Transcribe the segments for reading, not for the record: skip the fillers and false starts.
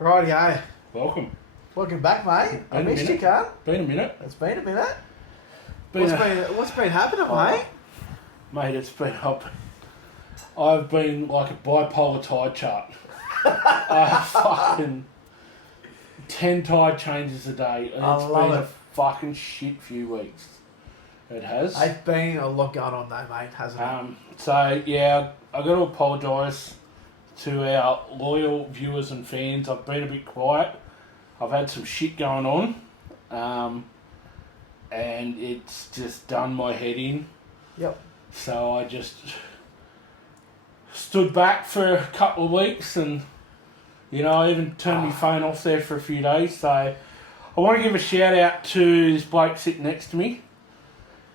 Rightio. Welcome. Welcome back, mate. I Been a missed you, minute. cunt. Been a minute. It's been a minute. Been What's been happening, Oh. mate? Mate, it's been up. I've been like a bipolar tide chart. I have fucking 10 tide changes a day. And I it's love been it. a fucking shit few weeks. It has. It's been a lot going on, though, mate, hasn't it? So, yeah, I've got to apologise to our loyal viewers and fans. I've been a bit quiet. I've had some shit going on. And it's just done my head in. Yep. So I just stood back for a couple of weeks and, I even turned my phone off there for a few days. So I want to give a shout out to this bloke sitting next to me.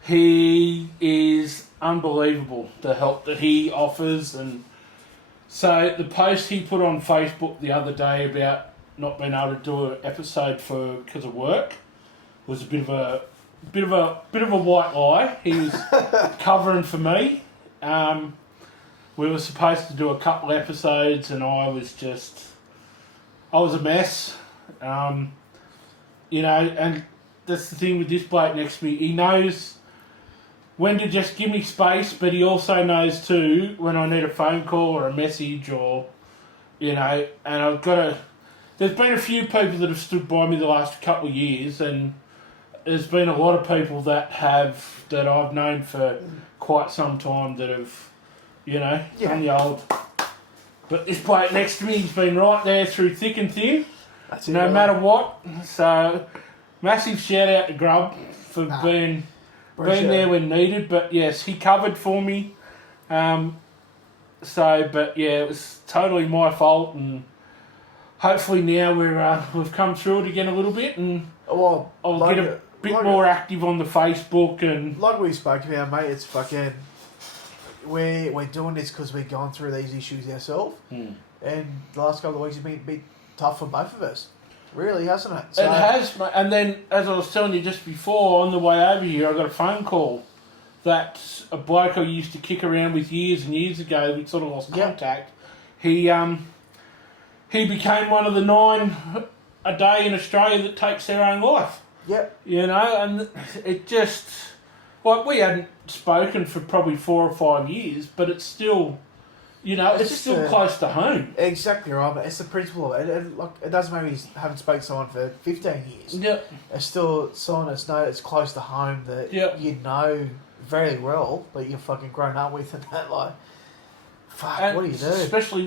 He is unbelievable, the help that he offers. And so the post he put on Facebook the other day about not being able to do an episode because of work was a bit of a white lie. He was covering for me. We were supposed to do a couple episodes, and I was a mess. And that's the thing with this bloke next to me. He knows when to just give me space, but he also knows too when I need a phone call or a message or, and I've got to. There's been a few people that have stood by me the last couple of years, and there's been a lot of people that I've known for quite some time that have, done the old. But this bloke next to me, he's been right there through thick and thin, That's it, no right? matter what. So, massive shout out to Grub for being there when needed. But yes, he covered for me. It was totally my fault, and hopefully now we've come through it again a little bit, and I'll get a bit more active on the Facebook. And like we spoke about, mate, it's fucking... We're doing this because we've gone through these issues ourselves. And the last couple of weeks have been a bit tough for both of us. Really, hasn't it? It has, mate. And then, as I was telling you just before, on the way over here, I got a phone call that a bloke I used to kick around with years and years ago, we sort of lost contact. He became one of the 9 a day in Australia that takes their own life. Yep. And it just... Like, we hadn't spoken for probably 4 or 5 years, but it's still... it's still close to home. Exactly right, but it's the principle of it. It doesn't matter if you haven't spoken to someone for 15 years. Yep. It's still someone that's it's close to home that you know very well, that you've fucking grown up with, and that, like, fuck, And what do you do? especially,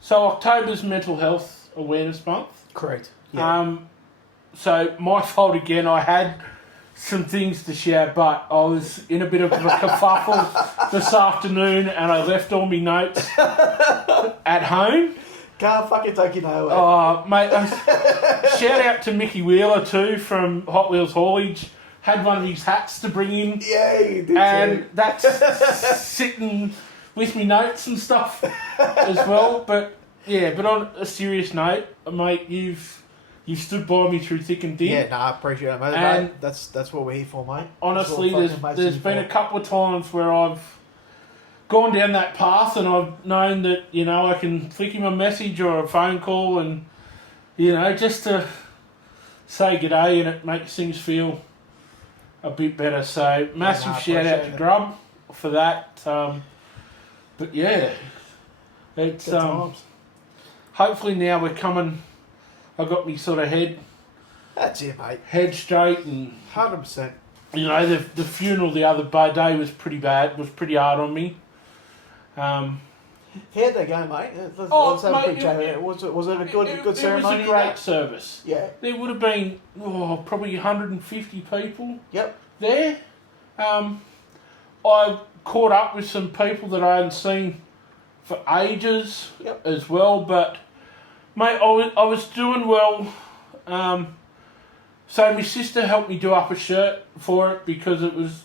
so October's Mental Health Awareness Month. Correct. Yeah. So my fault again, I had some things to share, but I was in a bit of a kerfuffle this afternoon, and I left all my notes at home. Can't fucking take you nowhere. Oh, mate, shout out to Mickey Wheeler too from Hot Wheels Haulage. Had one of his hats to bring in. Yeah, you did. And that's sitting with me notes and stuff as well. But on a serious note, mate, you've stood by me through thick and thin. Yeah, I appreciate it, mate. And that's what we're here for, mate. Honestly, there's been a couple of times where I've gone down that path, and I've known that, I can flick him a message or a phone call, and, just to say g'day, and it makes things feel a bit better. So, massive shout out to Grub for that. But yeah, it's hopefully now we're coming. I got me sort of head That's it, mate. Head straight, and 100%. The funeral the other day was pretty bad. Was pretty hard on me. How'd they go, mate? Let's have a quick chat. Was it a good ceremony? It was a great service. Yeah. There would have been probably 150 people. Yep. There. I caught up with some people that I hadn't seen for ages as well, but mate, I was doing well. So my sister helped me do up a shirt for it because it was,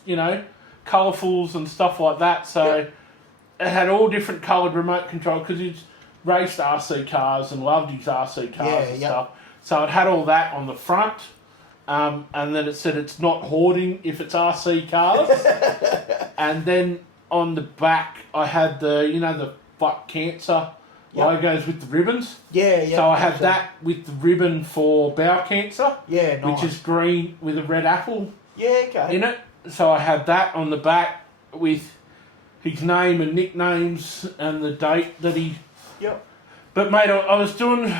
colourfuls and stuff like that. So it had all different coloured remote control because he's raced RC cars and loved his RC cars and stuff. So it had all that on the front. And then it said it's not hoarding if it's RC cars. And then on the back, I had the fuck cancer logos with the ribbons. Yeah. So I have that with the ribbon for bowel cancer. Yeah, nice. Which is green with a red apple. Yeah, okay. In it. So I have that on the back with his name and nicknames and the date that he. Yep. But mate, I was doing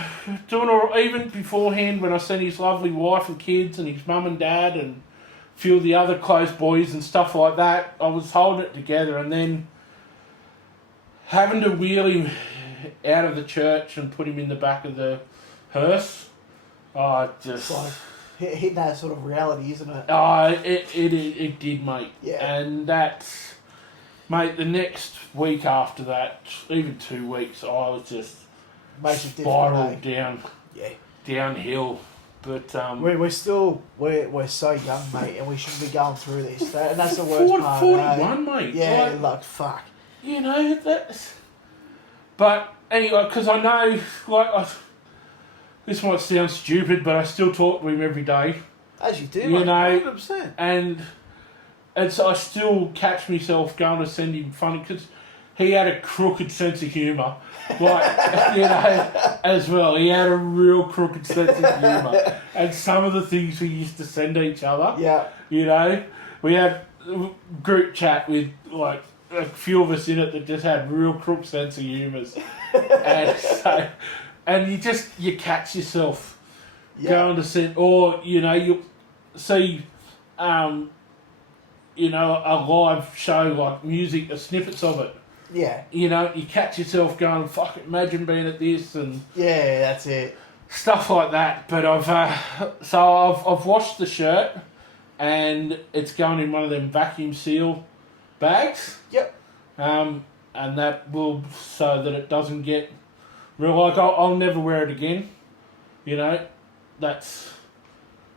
all, even beforehand when I sent his lovely wife and kids and his mum and dad and a few of the other close boys and stuff like that. I was holding it together, and then having to wheel him out of the church and put him in the back of the hearse. It's like hitting that sort of reality, isn't it? It did, mate. Yeah. And that's, mate, the next week after that, even 2 weeks, I was just spiraled downhill. But we're still so young, mate, and we shouldn't be going through this. And that's the worst part. 41, mate. Yeah, like fuck. You know that's. But anyway, because I know, this might sound stupid, but I still talk to him every day. As you do, you mate, know, 100%. And so I still catch myself going to send him funny because he had a crooked sense of humour, as well. He had a real crooked sense of humour, and some of the things we used to send each other. Yeah. We had a group chat with a few of us in it that just had real crook sense of humours, and you catch yourself going to send, or you'll see, a live show like music, snippets of it. Yeah. You catch yourself going, fuck, imagine being at this and yeah, that's it. Stuff like that. But I've washed the shirt, and it's going in one of them vacuum seal bags. Yep. And that will, so that it doesn't get real. I'll never wear it again. That's,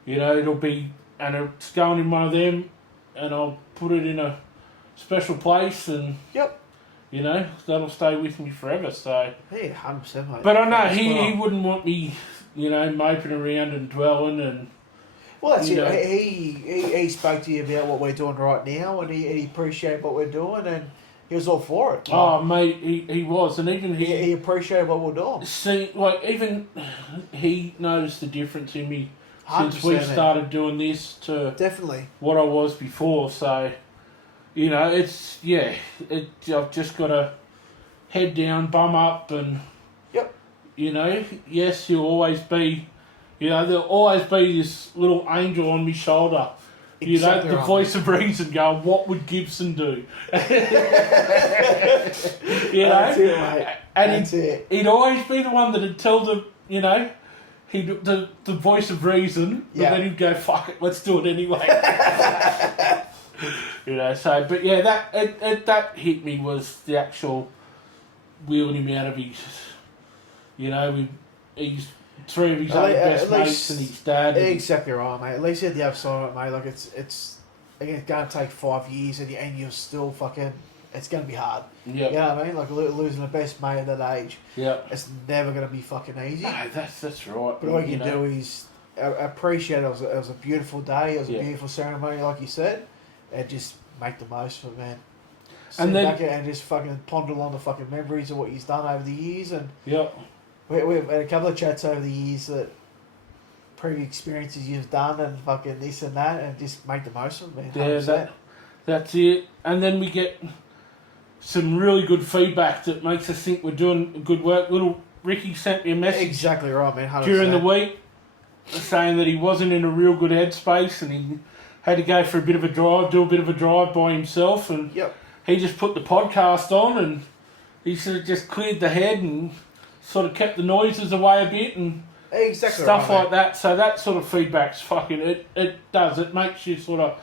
it'll be, and it's going in one of them, and I'll put it in a special place, and yep. That'll stay with me forever. So yeah, 100%, mate. But I know he wouldn't want me, moping around and dwelling and. Well, that's it. He spoke to you about what we're doing right now, and he appreciated what we're doing, and he was all for it. Oh, mate, he was, and even he appreciated what we're doing. See, even he knows the difference in me since 100%, we started doing this to definitely what I was before. So. I've just got to head down, bum up, and, yep. Yes, you'll always be, there'll always be this little angel on my shoulder, exactly the right, voice of reason going, what would Gibson do? That's it, mate. And he'd always be the one that'd tell the voice of reason, but then he'd go, fuck it, let's do it anyway. But yeah, that hit me was the actual wheeling him out of his, he's 3 of his other best mates and his dad. Exactly right, mate. At least at the other side of it, mate, it's going to take 5 years and you're still fucking, it's going to be hard. Yeah. You know what I mean? Like losing the best mate at that age. Yeah. It's never going to be fucking easy. No, that's right. But all you do is appreciate it. It was a beautiful day. It was a beautiful ceremony, like you said. And just make the most of it, man. Sit back and just fucking ponder on the fucking memories of what he's done over the years. And we've had a couple of chats over the years that previous experiences you've done and fucking this and that, and just make the most of it, man. 100%. Yeah, that's it. And then we get some really good feedback that makes us think we're doing good work. Little Ricky sent me a message. Exactly right, man. 100%. During the week, saying that he wasn't in a real good headspace and he had to go for a bit of a drive by himself, and he just put the podcast on and he sort of just cleared the head and sort of kept the noises away a bit and stuff like that. So that sort of feedback's fucking, it does. It makes you sort of,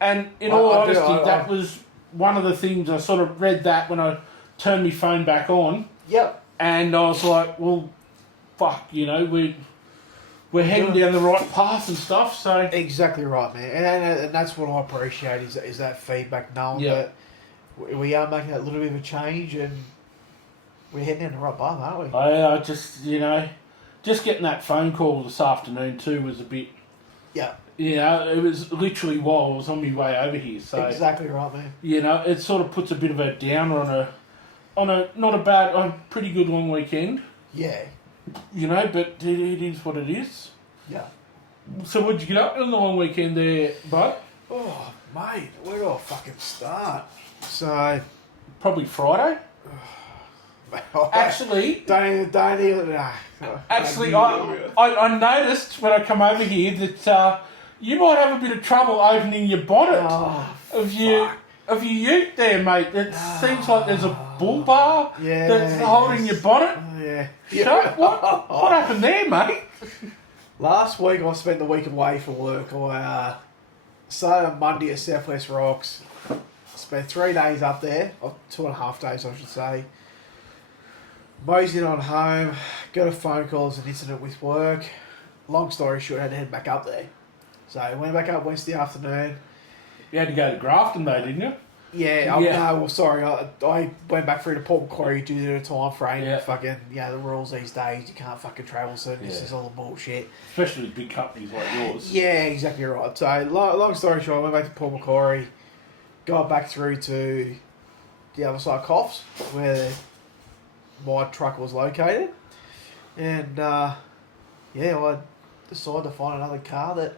and in all honesty, that was one of the things I sort of read that when I turned my phone back on. Yep. And I was like, well, fuck, we're heading down the right path and stuff, so... Exactly right, man. And that's what I appreciate is that feedback, knowing that we are making that little bit of a change and we're heading down the right path, aren't we? I just, just getting that phone call this afternoon too was a bit... Yeah. It was literally while I was on my way over here, so... Exactly right, man. It sort of puts a bit of a downer on on a pretty good long weekend. Yeah. You know, but it is what it is. Yeah. So what'd you get up on the long weekend there, bud? Oh, mate, where do I fucking start? So... Probably Friday. Actually... Don't even... Actually, I noticed when I come over here that you might have a bit of trouble opening your bonnet of your ute there, mate. It seems like there's a bull bar that's holding your bonnet. Yeah. Shut, what happened there, mate? Last week I spent the week away for work. I started on Monday at South West Rocks. Spent 3 days up there, or 2.5 days I should say. Moseyed on home, got a phone call as an incident with work. Long story short, I had to head back up there. So I went back up Wednesday afternoon. You had to go to Grafton though, didn't you? Yeah, no, well, sorry, I went back through to Port Macquarie due to the time frame. Yeah. Fucking, the rules these days, you can't fucking travel, so this is all the bullshit. Especially with big companies like yours. Yeah, exactly right. So, long story short, I went back to Port Macquarie, got back through to the other side of Coffs, where my truck was located, and, I decided to find another car that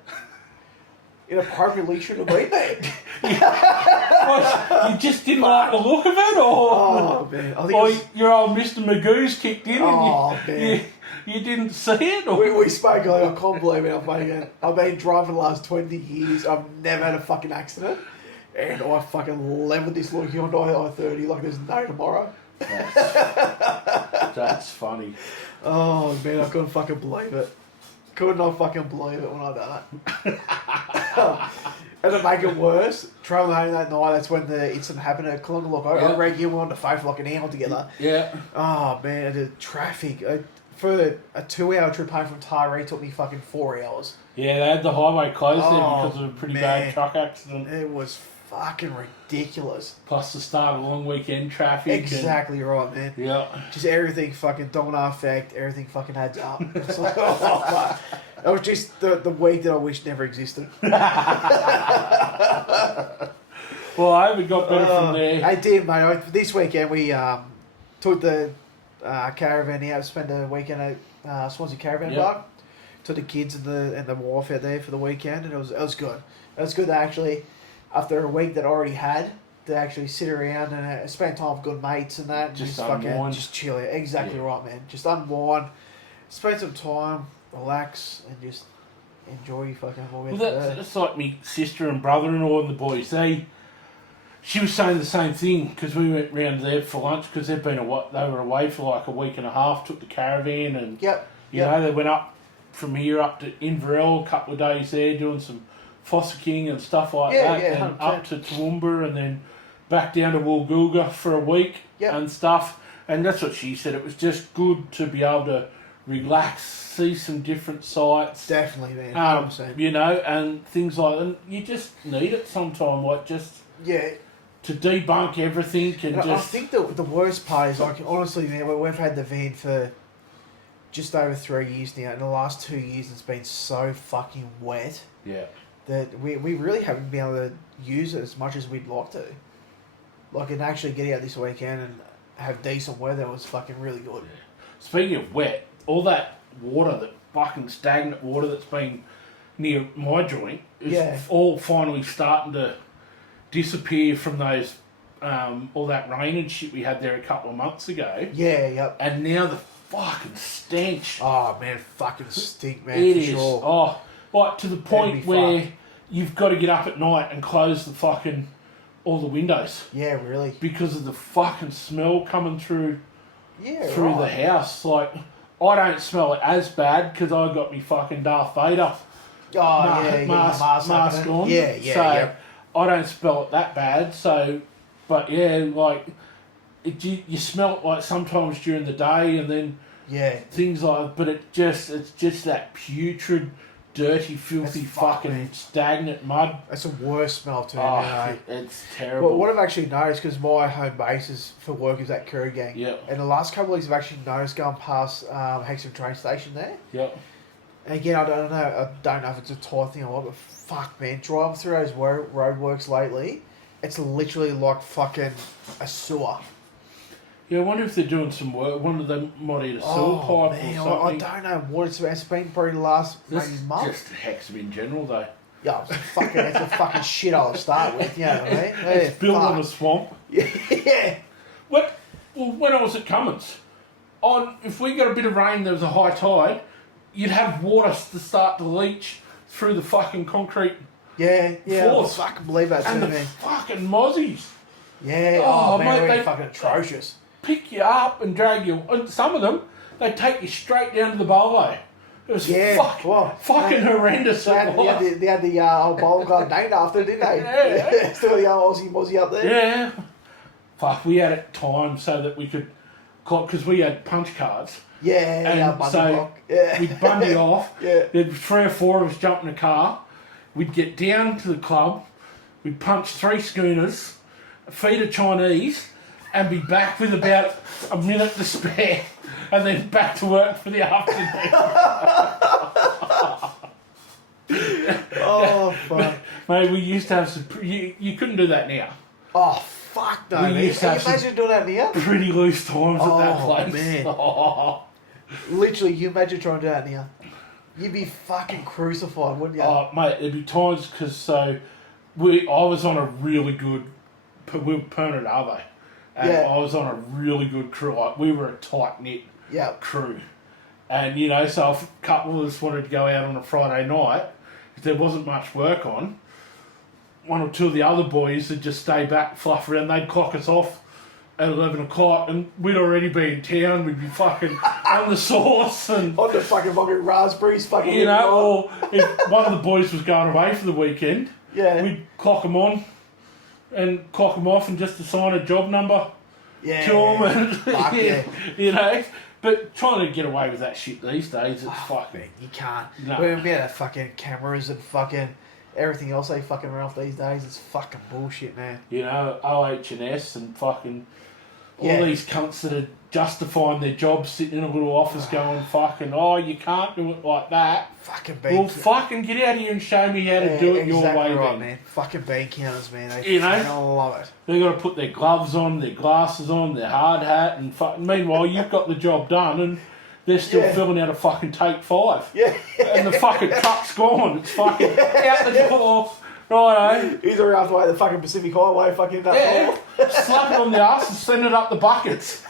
inappropriately should have been there. What, you just didn't like the look of it, or man, I think or your old Mr. Magoo's kicked in man. and you didn't see it? Or? We spoke earlier, I can't believe it. I've been driving the last 20 years, I've never had a fucking accident, and I fucking leveled this little Hyundai i30 like there's no tomorrow. That's funny. Oh man, I couldn't fucking believe it. Could not fucking believe it when I done it. And to make it worse, travelling home that night, that's when the incident happened at Kalunga. I read you on the phone for like an hour together. Yeah. Oh man, the traffic. For a 2-hour trip home from Taree took me fucking 4 hours. Yeah, they had the highway closed there because of a pretty bad truck accident. It was fucking ridiculous. Plus the start of long weekend traffic. Exactly right, man. Yeah. Just everything fucking domino effect, everything fucking adds up. It's like, it was just the week that I wish never existed. Well, I hope it got better from there. I did, mate. This weekend we took the caravan out, spent the weekend at Swansea Caravan Park. Took the kids and the wife out there for the weekend, and it was good. It was good to actually, after a week that I already had, to actually sit around and spend time with good mates and that. Just fucking just chill. Exactly right, man. Just unwind, spend some time, relax, and just enjoy fucking moment. Well, that's like me sister and brother-in-law and the boys. She was saying the same thing because we went round there for lunch because they were away for like a week and a half. Took the caravan and you know, they went up from here up to Inverell, a couple of days there doing some fossicking and stuff like that, and 100%. up to Toowoomba and then back down to Woolgoolga for a week and stuff. And that's what she said. It was just good to be able to relax, see some different sights. Definitely, man. 100%. You know, and things like that. And you just need it sometime, like just to debunk everything and just... I think the worst part is, like, honestly, man, we've had the van for just over 3 years now. In the last 2 years, it's been so fucking wet that we really haven't been able to use it as much as we'd like to. Like, and actually get out this weekend and have decent weather was fucking really good. Yeah. Speaking of wet, all that water, that fucking stagnant water that's been near my joint is all finally starting to disappear from those all that rain and shit we had there a couple of months ago. And now the fucking stench. Oh man, fucking stink, man. It for is. Sure. Oh, like to the point where you've got to get up at night and close the fucking all the windows. Yeah, really. Because of the fucking smell coming through the house. Like, I don't smell it as bad because I got me fucking Darth Vader mask on. So I don't smell it that bad. So, but yeah, like you smell it like sometimes during the day and then things like. But it's just that putrid, dirty, filthy, fucking stagnant mud. That's the worst smell too. It's terrible. But what I've actually noticed, because my home base is for work is at Kooragang. And the last couple of weeks I've actually noticed going past Hexham train station there. And again, I don't know if it's a tight thing or what, but fuck man, driving through those roadworks lately, it's literally like fucking a sewer. Yeah, I wonder if they're doing some work. I wonder if they might eat a sewer pipe or something. I don't know what it's been probably the last maybe month. Just Hexham in general, though. Yeah, it's a fucking shithole to start with, you know what I mean? It's built on a swamp. Yeah. Well, when I was at Cummins, if we got a bit of rain, there was a high tide, you'd have water to start to leach through the fucking concrete floors. I fucking believe that and too, the man. fucking mozzies. Yeah, man, they're fucking atrocious. Pick you up and drag you. And some of them, they take you straight down to the bowlway. It was fucking horrendous. They had the old bowl guy named after, didn't they? Yeah. Still the old Aussie Mozzie up there. Yeah. Fuck, we had it timed so that we could, because we had punch cards. Yeah, and so we'd bundy off. There'd be 3 or 4 of us jump in a car. We'd get down to the club. We'd punch 3 schooners, feed a Chinese, and be back with about a minute to spare, and then back to work for the afternoon. Oh, fuck. Mate, we used to have some... You couldn't do that now. Oh, fuck no, man. Can you imagine doing that now? Pretty loose times at that place. Man. Oh, man. Literally, you imagine trying to do that now. You'd be fucking crucified, wouldn't you? Oh, mate, there'd be times because I was on a really good... We were permanent Arvo. And I was on a really good crew. Like, we were a tight-knit crew. And, you know, so if a couple of us wanted to go out on a Friday night, if there wasn't much work on, 1 or 2 of the other boys would just stay back, fluff around. They'd clock us off at 11 o'clock, and we'd already be in town. We'd be fucking on the sauce. And on the fucking raspberries. Fucking, you know, or if one of the boys was going away for the weekend, we'd clock them on and clock them off and just assign a job number to them. And, you know, but trying to get away with that shit these days, it's fucking... Man, you can't. No. We're about fucking cameras and fucking everything else they fucking run off these days. It's fucking bullshit, man. You know, OH&S and fucking all these cunts that are justifying their jobs sitting in a little office going fucking, you can't do it like that. Fucking fucking get out of here and show me how to do it your way, right, man. Fucking bean counters, man. I love it. They've got to put their gloves on, their glasses on, their hard hat, and meanwhile you've got the job done and they're still filling out a fucking take 5. Yeah. And the fucking truck's gone. It's fucking out the door. Righto. He's already halfway the fucking Pacific Highway, fucking that slap it on the arse and send it up the buckets.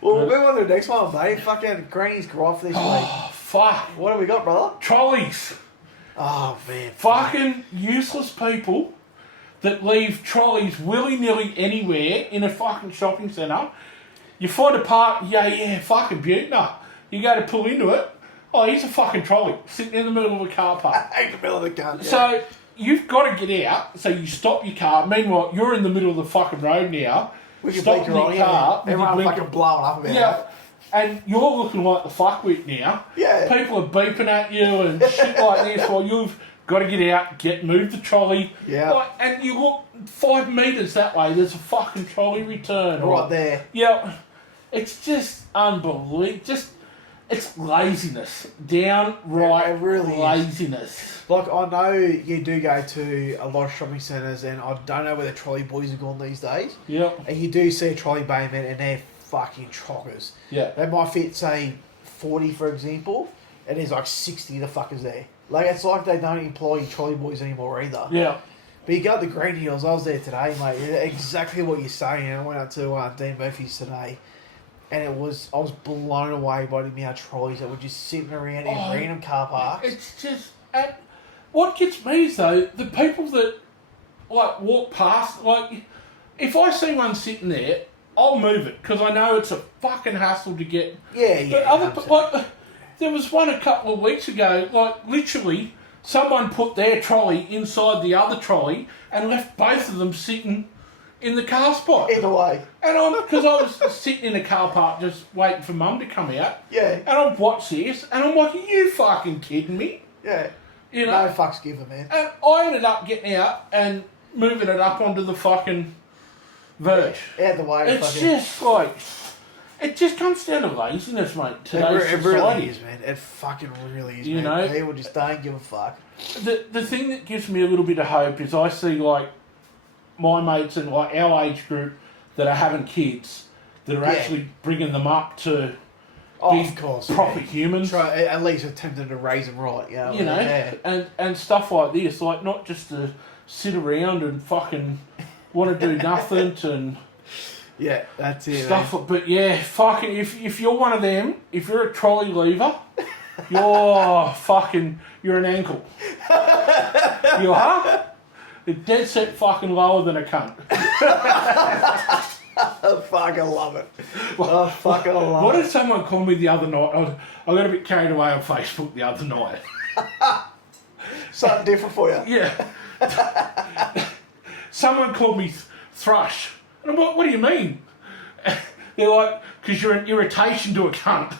Well, we'll move on to the next one, mate. Fucking Granny's gripe this week. Oh, fuck. What have we got, brother? Trolleys. Oh, man. Fucking useless people that leave trolleys willy-nilly anywhere in a fucking shopping centre. You find a park, fucking Butner. You go to pull into it. Oh, here's a fucking trolley sitting in the middle of a car park. In the middle of the car. So you've got to get out. So you stop your car. Meanwhile, you're in the middle of the fucking road now. Stop your car. Everyone fucking blowing up about it. And you're looking like the fuckwit now. Yeah. People are beeping at you and shit like this while you've got to get out, move the trolley. Yeah. And you look 5 metres that way, there's a fucking trolley return. Right there. Yeah. It's just unbelievable. It's laziness. Downright it really laziness. Is. Like, I know you do go to a lot of shopping centres, and I don't know where the trolley boys are gone these days. Yep. And you do see a trolley bayman, and they're fucking chockers. Yeah. They might fit, say, 40, for example, and there's like 60 of the fuckers there. Like, it's like they don't employ trolley boys anymore either. Yeah. But you go to the Green Hills, I was there today, mate. Exactly what you're saying. I went up to Dean Murphy's today. And I was blown away by the amount of trolleys that were just sitting around in random car parks. It's just... what gets me is, though, the people that, like, walk past, like, if I see one sitting there, I'll move it, because I know it's a fucking hassle to get... Yeah. There was one a couple of weeks ago, like, literally, someone put their trolley inside the other trolley and left both of them sitting in the car spot. In the way. And because I was sitting in a car park just waiting for Mum to come out. Yeah. And I've watched this, and I'm like, are you fucking kidding me? Yeah. You know? No fucks given, man. And I ended up getting out and moving it up onto the fucking verge. Out the way. It's just like... It just comes down to laziness, mate. Today's it really is, man. It fucking really is, you man. Know? People just don't give a fuck. The thing that gives me a little bit of hope is I see, like, my mates and like our age group that are having kids that are actually bringing them up to be of course, proper humans. Try at least attempting to raise them right, you know, and stuff like this, like not just to sit around and fucking want to do nothing and that's it. Stuff, but yeah, fucking if you're one of them, if you're a trolley lever, you're an ankle. You are? You're dead set fucking lower than a cunt. I fucking love it. I fucking love it. What did someone call me the other night? I got a bit carried away on Facebook the other night. Something different for you. Yeah. Someone called me Thrush. And I'm like, what do you mean? They're like, because you're an irritation to a cunt.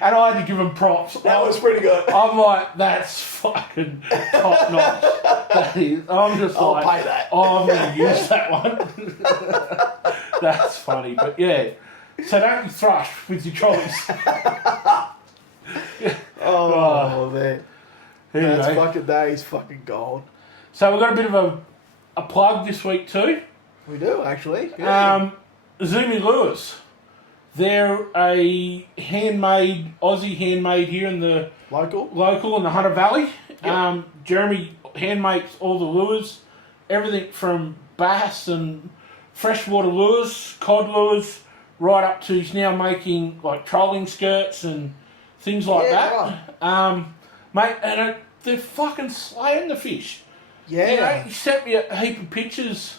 and I had to give them props. That was pretty good. I'm like, that's fucking top notch. That is. I'm just I'll like, pay that. I'm going to use that one. That's funny. But yeah. So don't be thrush with your trolleys. Man. Anyway. That's fucking days fucking gold. So we've got a bit of a plug this week too. We do, actually. Yeah. Zumi Lures. They're a Aussie handmade here in the local in the Hunter Valley. Yep. Jeremy handmakes all the lures, everything from bass and freshwater lures, cod lures, right up to he's now making like trolling skirts and things like that. Right. Mate, and they're fucking slaying the fish. Yeah. You know, he sent me a heap of pictures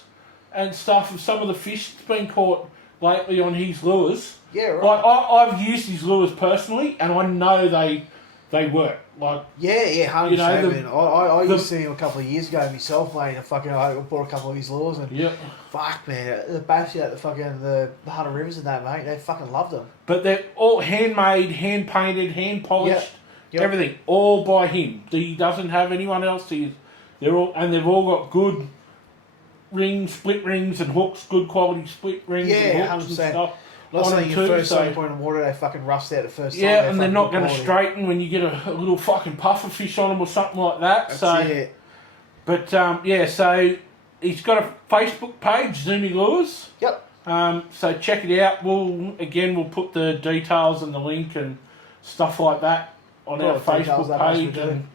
and stuff of some of the fish that's been caught lately on his lures. Yeah, right. Like I've used his lures personally, and I know they work. Like 100%. You know, man. I used to see him a couple of years ago myself, mate. And I bought a couple of his lures, and fuck, man, the bass out the Hunter Rivers and that, mate. They fucking loved them. But they're all handmade, hand painted, hand polished, everything, all by him. He doesn't have anyone else to use. They've all got good rings, split rings and hooks, good quality split rings and hooks 100%. And stuff. Not saying your first point of water, they fucking rust out the first time. Yeah, and they're not going to straighten when you get a little fucking puffer fish on them or something like that. That's it. But so he's got a Facebook page, Zumi Lures. Yep. So check it out. We'll put the details and the link and stuff like that on our Facebook page. And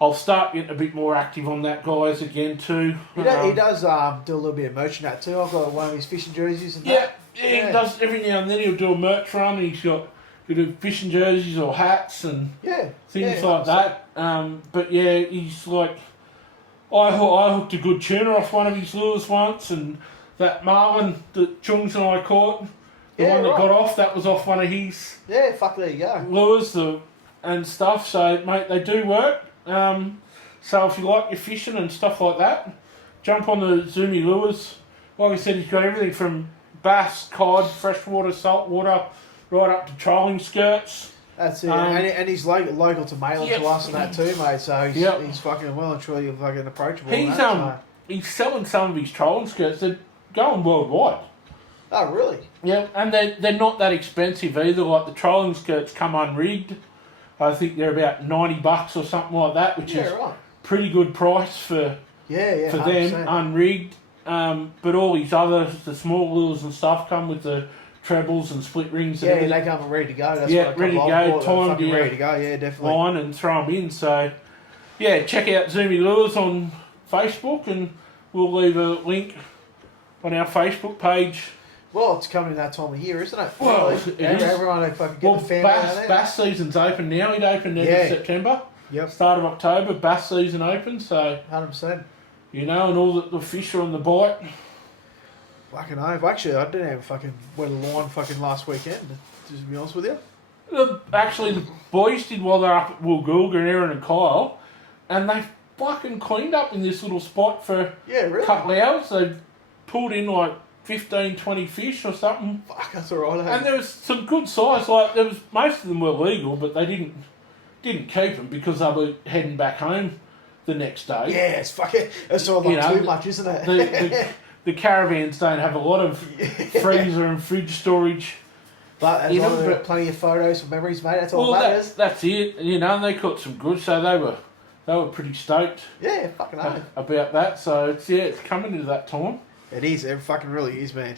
I'll start getting a bit more active on that, guys, again too. He does do a little bit of merch in that too. I've got one of his fishing jerseys and that. Yeah, he does every now and then. He'll do a merch run. He'll do fishing jerseys or hats and things like that. But yeah, he's like, I hooked a good tuna off one of his lures once, and that marlin that Chungs and I caught, the one that got off, that was off one of his there you go. Lures and stuff. So mate, they do work. So if you like your fishing and stuff like that, jump on the Zumi Lures. Like I said, he's got everything from bass, cod, freshwater, saltwater, right up to trolling skirts. That's it. And he's local to Malin to us and that too, mate. So he's fucking well and truly fucking approachable. He's selling some of his trolling skirts. They're going worldwide. Oh, really? Yeah, and they're not that expensive either. Like the trolling skirts come unrigged. I think they're about $90 or something like that, which is pretty good price for them, 100%. Unrigged. But all these others, the small lures and stuff, come with the trebles and split rings. Yeah, they come ready to go. That's ready to go. Time to ready to go. Yeah, definitely. Line and throw them in. So, yeah, check out Zumi Lures on Facebook, and we'll leave a link on our Facebook page. Well, it's coming that time of year, isn't it? Well, everyone they fucking get the family out there. Bass season's open now. It opened end of September. Yep. Start of October, bass season open. So 100%. You know, and all the fish are on the bite. Fucking oath. Actually, I didn't even fucking wet a line fucking last weekend, to be honest with you. Actually, the boys did while they're up at Woolgoolga, and Aaron and Kyle, and they fucking cleaned up in this little spot for a couple of hours. They pulled in like 15, 20 fish or something. Fuck, that's alright. And there was some good size. Like most of them were legal, but they didn't keep them because they were heading back home the next day. Yeah, it's fucking. It's all like too much, isn't it? The caravans don't have a lot of freezer and fridge storage. But plenty of photos and memories, mate. That's all that is. That's it. You know, and they caught some good, so they were pretty stoked. Yeah, fucking about that. So it's coming into that time. It is. It fucking really is, man.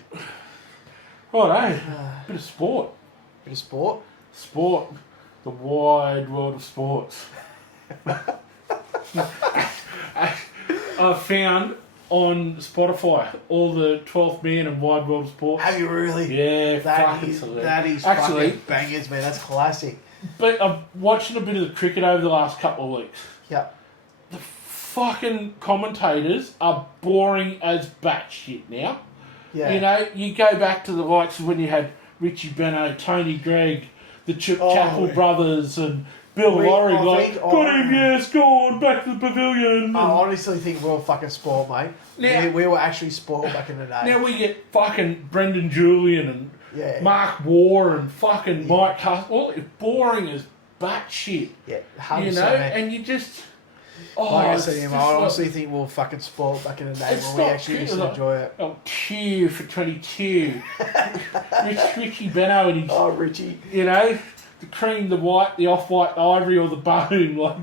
Right, bit of sport. Bit of sport. Sport. The wide world of sports. I found on Spotify all the 12th Man and Wide World of Sports. Have you really? Yeah, that is actually fucking bangers, man. That's classic. But I'm watching a bit of the cricket over the last couple of weeks. Yeah. The fucking commentators are boring as batshit now. Yeah. You know, you go back to the likes of when you had Richie Beno, Tony Gregg, the Chapel brothers, and Bill Lawry, got him, yeah, scored, back to the pavilion. I honestly think we're all fucking spoiled, mate. Now, we were actually spoiled back in the day. Now we get fucking Brendan Julian and Mark Waugh and fucking Mike Cuss. All it's boring as batshit. Yeah, 100%, you know, man. and you just... like I said, I honestly think we were fucking spoiled back in the day when we actually used to enjoy it. Oh, cheer for 22. Richie Beno and his... Richie. You know... The cream, the white, the off-white, the ivory, or the bone, like.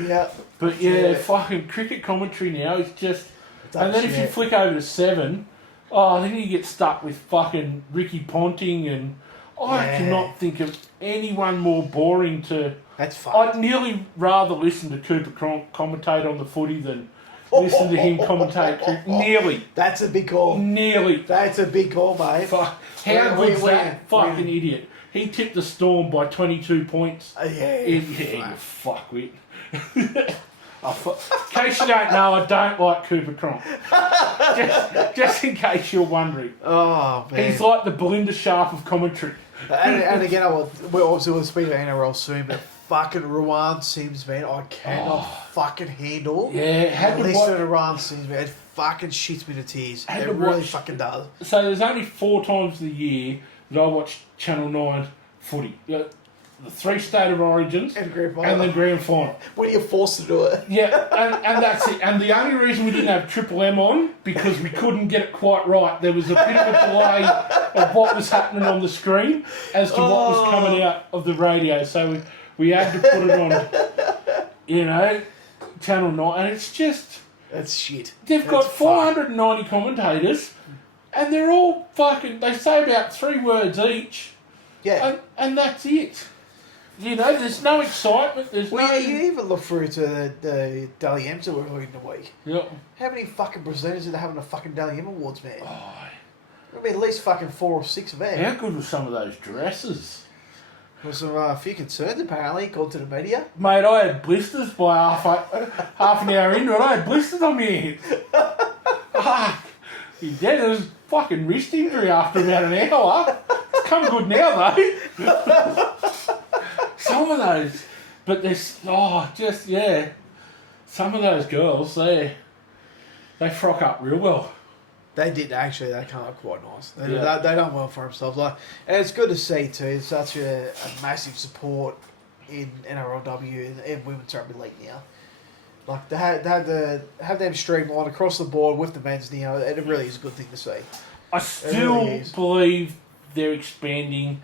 Yeah. But yeah, fucking cricket commentary now is just. And then if you flick over to 7, then you get stuck with fucking Ricky Ponting, and I cannot think of anyone more boring to. That's fine. I'd nearly rather listen to Cooper commentate on the footy than listen to him commentate. Nearly. That's a big call. Nearly. That's a big call, mate. How good's that fucking idiot? He tipped the Storm by 22 points. You fuckwit. In case you don't know, I don't like Cooper Cronk. just in case you're wondering. Oh, man. He's like the Belinda Sharp of commentary. And again, we'll speak about NRL soon, but fucking Ruan Sims, man, I cannot fucking handle. Yeah, listening to Ruan Sims, man. It fucking shits me to tears. It really fucking does. So there's only 4 times a year that I watch Channel 9 footy. You know, the 3 State of Origins and the Grand Final. When you're forced to do it. Yeah, and that's it. And the only reason we didn't have Triple M on, because we couldn't get it quite right. There was a bit of a delay of what was happening on the screen as to what was coming out of the radio. So we had to put it on, you know, Channel 9. And it's just... That's shit. They've got 490 commentators... And they're all fucking... They say about 3 words each. Yeah. And that's it. You know, there's no excitement. There's no... you even look through to the Dally M's that we're in the week. Yep. How many fucking presenters are they having the fucking Dally M Awards, man? Oh. There'll be at least fucking 4 or 6 of them. How good were some of those dresses? There's a few concerns, apparently, according to the media. Mate, I had blisters by half an hour into it. I had blisters on my hands. Fuck. You dead. It was fucking wrist injury after about an hour. It's come good now, though. Some of those. But there's... Some of those girls, they frock up real well. They did, actually. They come up quite nice. They done well for themselves. And it's good to see, too. It's such a massive support in NRLW and Women's Rugby League now. Like, they have them streamlined across the board with the men's now. It really is a good thing to see. I still believe they're expanding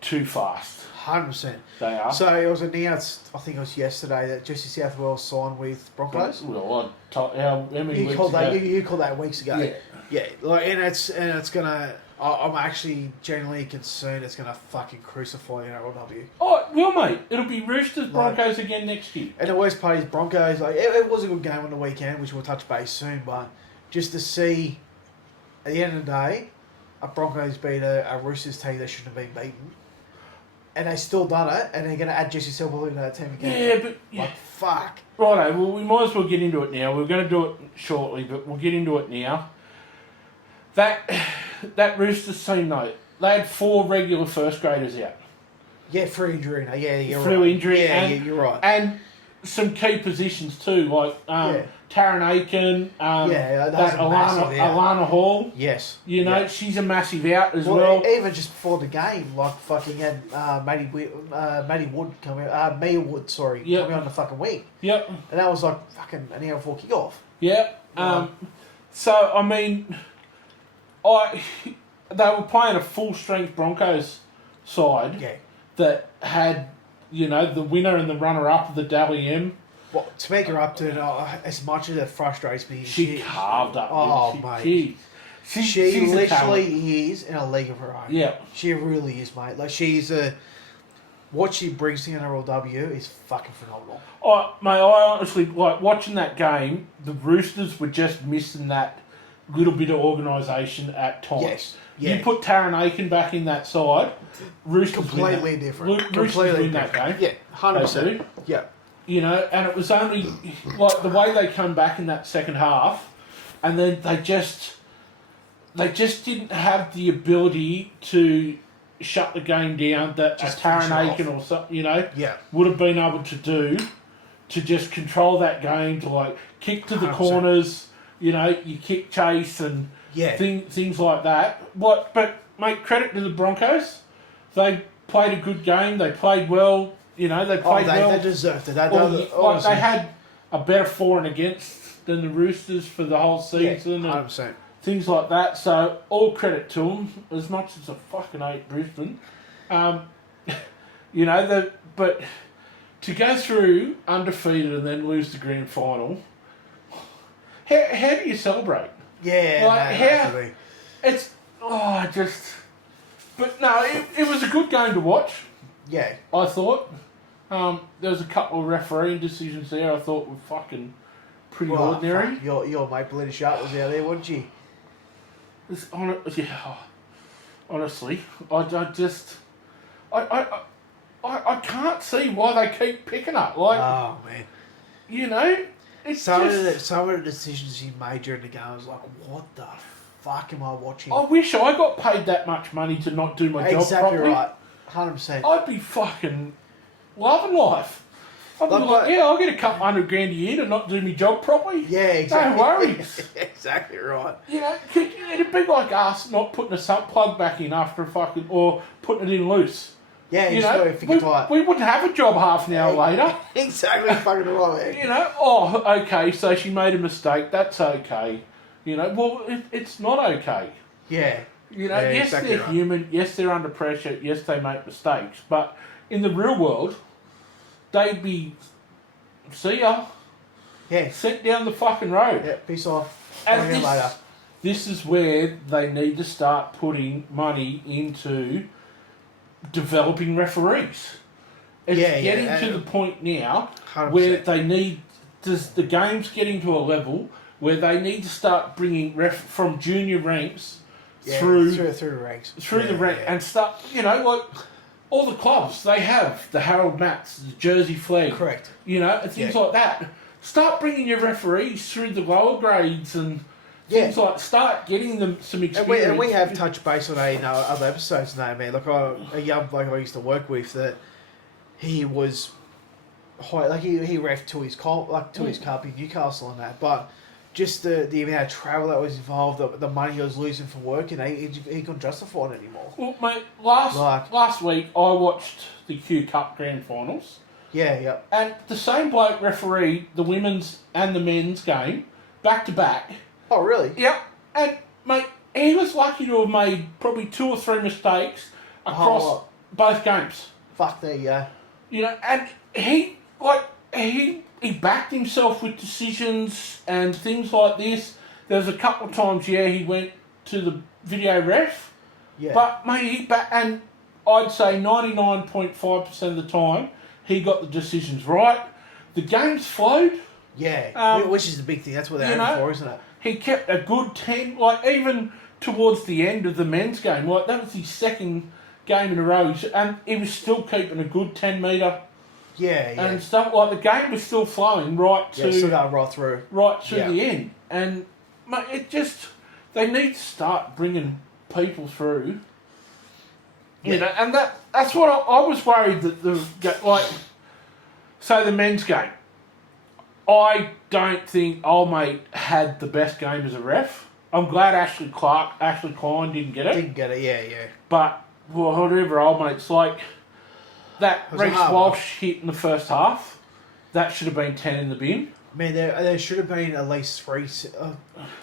too fast. 100%. They are. So it was announced, I think it was yesterday, that Jesse Southwell signed with Broncos. Well, how many weeks ago? You called that weeks ago. Yeah. Yeah. Like, and it's gonna... I'm actually genuinely concerned it's going to fucking crucify NRLW. Oh, well, mate. It'll be Roosters Broncos again next year. And the worst part is Broncos, it was a good game on the weekend, which we'll touch base soon, but just to see, at the end of the day, a Broncos beat a Roosters team that shouldn't have been beaten. And they still done it, and they're going to add Jesse Silverloo to that team again. Yeah, but... Like, fuck. Righto, well, we might as well get into it now. We're going to do it shortly, but we'll get into it now. That Roosters team, though, they had 4 regular first graders out. Yeah, through injury. No, yeah, you're right. Through injury. Yeah, you're right. And some key positions too, like Taryn Aiken, that Alana Hall. Yes. You know, she's a massive out as well. Even just before the game, like fucking had Maddie Wood coming, Mia Wood, coming on the fucking wing. Yep. And that was like fucking an hour before kickoff. Yep. So I mean, they were playing a full strength Broncos side that had the winner and the runner-up of the Dally M. Well, to make her up to it, as much as it frustrates me, she carved up. Oh, mate. She literally is in a league of her own. Yeah. She really is, mate. Like, what she brings to the NRLW is fucking phenomenal. Oh, mate, I honestly, watching that game, the Roosters were just missing that little bit of organisation at times. Yes. Yeah. You put Taron Aiken back in that side, Roosters completely different. Roosters win that game. Yeah, 100%. Yeah. And it was only the way they come back in that second half, and then they just didn't have the ability to shut the game down that a Taron Aiken or something, would have been able to do, to just control that game, to kick to the 100%. Corners, you kick chase and things like that. But mate, credit to the Broncos, they played a good game. They played well. They played well. They deserved it. They had a better for and against than the Roosters for the whole season. Yeah, 100%. Things like that. So all credit to them, as much as I fucking hate Brisbane. But to go through undefeated and then lose the grand final, how do you celebrate? Yeah, it's But no, it was a good game to watch. Yeah, I thought. There was a couple of refereeing decisions there I thought were fucking pretty ordinary. Your mate Belinda Sharp was out there, wasn't she? Honestly, I can't see why they keep picking up. Oh man, it's some of the decisions he made during the game, I was like, what the fuck am I watching? I wish I got paid that much money to not do my job properly. Exactly right, 100%. I'd be fucking loving life. I'd be I'll get a couple $100,000 a year to not do my job properly. Yeah, exactly. No worries. Exactly right. It'd be like us not putting a sump plug back in after or putting it in loose. Yeah, we wouldn't have a job half an hour later. Exactly fucking right. Okay, so she made a mistake. That's okay. It's not okay. Yeah. Yes, exactly they're human. Yes, they're under pressure. Yes, they make mistakes. But in the real world, they'd be, see ya. Yeah. Sent down the fucking road. Yeah, peace off. And this is where they need to start putting money into developing referees. It's getting to the point now 100%. Where they need, the game's getting to a level where they need to start bringing from junior ranks through the ranks. And start, all the clubs, they have the Harold Matts, the Jersey Flag. Correct. Things like that. Start bringing your referees through the lower grades and things start getting them some experience. And we have touched base on other episodes now, man. Like a young bloke I used to work with, that he was he ref to his his cup in Newcastle and that, but just the amount of travel that was involved, the money he was losing for work, and he couldn't justify it anymore. Well, mate, last week I watched the Q Cup Grand Finals. Yeah. And the same bloke refereed the women's and the men's game back to back. Oh, really? Yeah. And, mate, he was lucky to have made probably 2 or 3 mistakes across both games. Fuck, there you go. And he backed himself with decisions and things like this. There was a couple of times, he went to the video ref. Yeah. But, mate, and I'd say 99.5% of the time, he got the decisions right. The game's flowed. Yeah, which is the big thing. That's what they're aiming for, isn't it? He kept a good 10, even towards the end of the men's game. That was his second game in a row, and he was still keeping a good 10 metre. Yeah. And stuff the game was still flowing right through the end. And mate, they need to start bringing people through. And that's what I was worried that so the men's game. I don't think old mate had the best game as a ref. I'm glad Ashley Klein didn't get it. Yeah. But whatever old mate's that Reece Walsh hit in the first half, that should have been 10 in the bin. Man, there should have been at least 3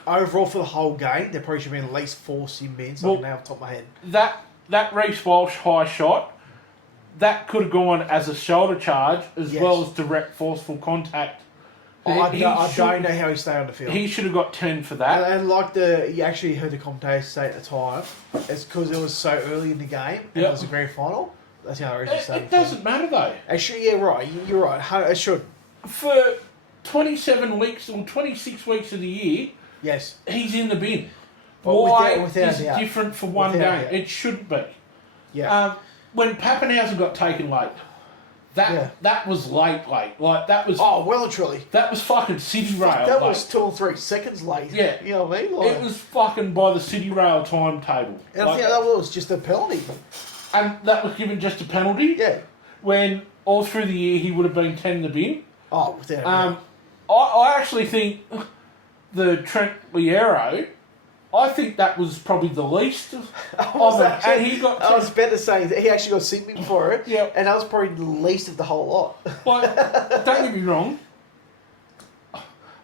overall for the whole game. There probably should have been at least 4 sim bins. Now off the top of my head. That Reece Walsh high shot that could have gone as a shoulder charge as Yes. well as direct forceful contact. I don't know how he stayed on the field. He should have got 10 for that. And like you actually heard the commentators say at the time, it's because it was so early in the game and it was a grand final. That's the only reason he stayed. It doesn't matter though. Actually, yeah, right. You're right. It should. For 27 weeks or 26 weeks of the year, yes, he's in the bin. But Why without is it different for one game? It shouldn't be. Yeah. When Pappenhausen got taken late, that was late. Like that was. Oh, well and truly. That was fucking City Rail. That was 2 or 3 seconds late. Yeah. You know what I mean? Like, it was fucking by the City Rail timetable. And I think that was just a penalty. And that was given just a penalty. Yeah. When all through the year he would have been 10 in the bin. Oh, without I actually think the Trent Liero, I think that was probably the least of it. And he got. I was about to say that he actually got singing for it. Yeah. And that was probably the least of the whole lot. Like, don't get me wrong.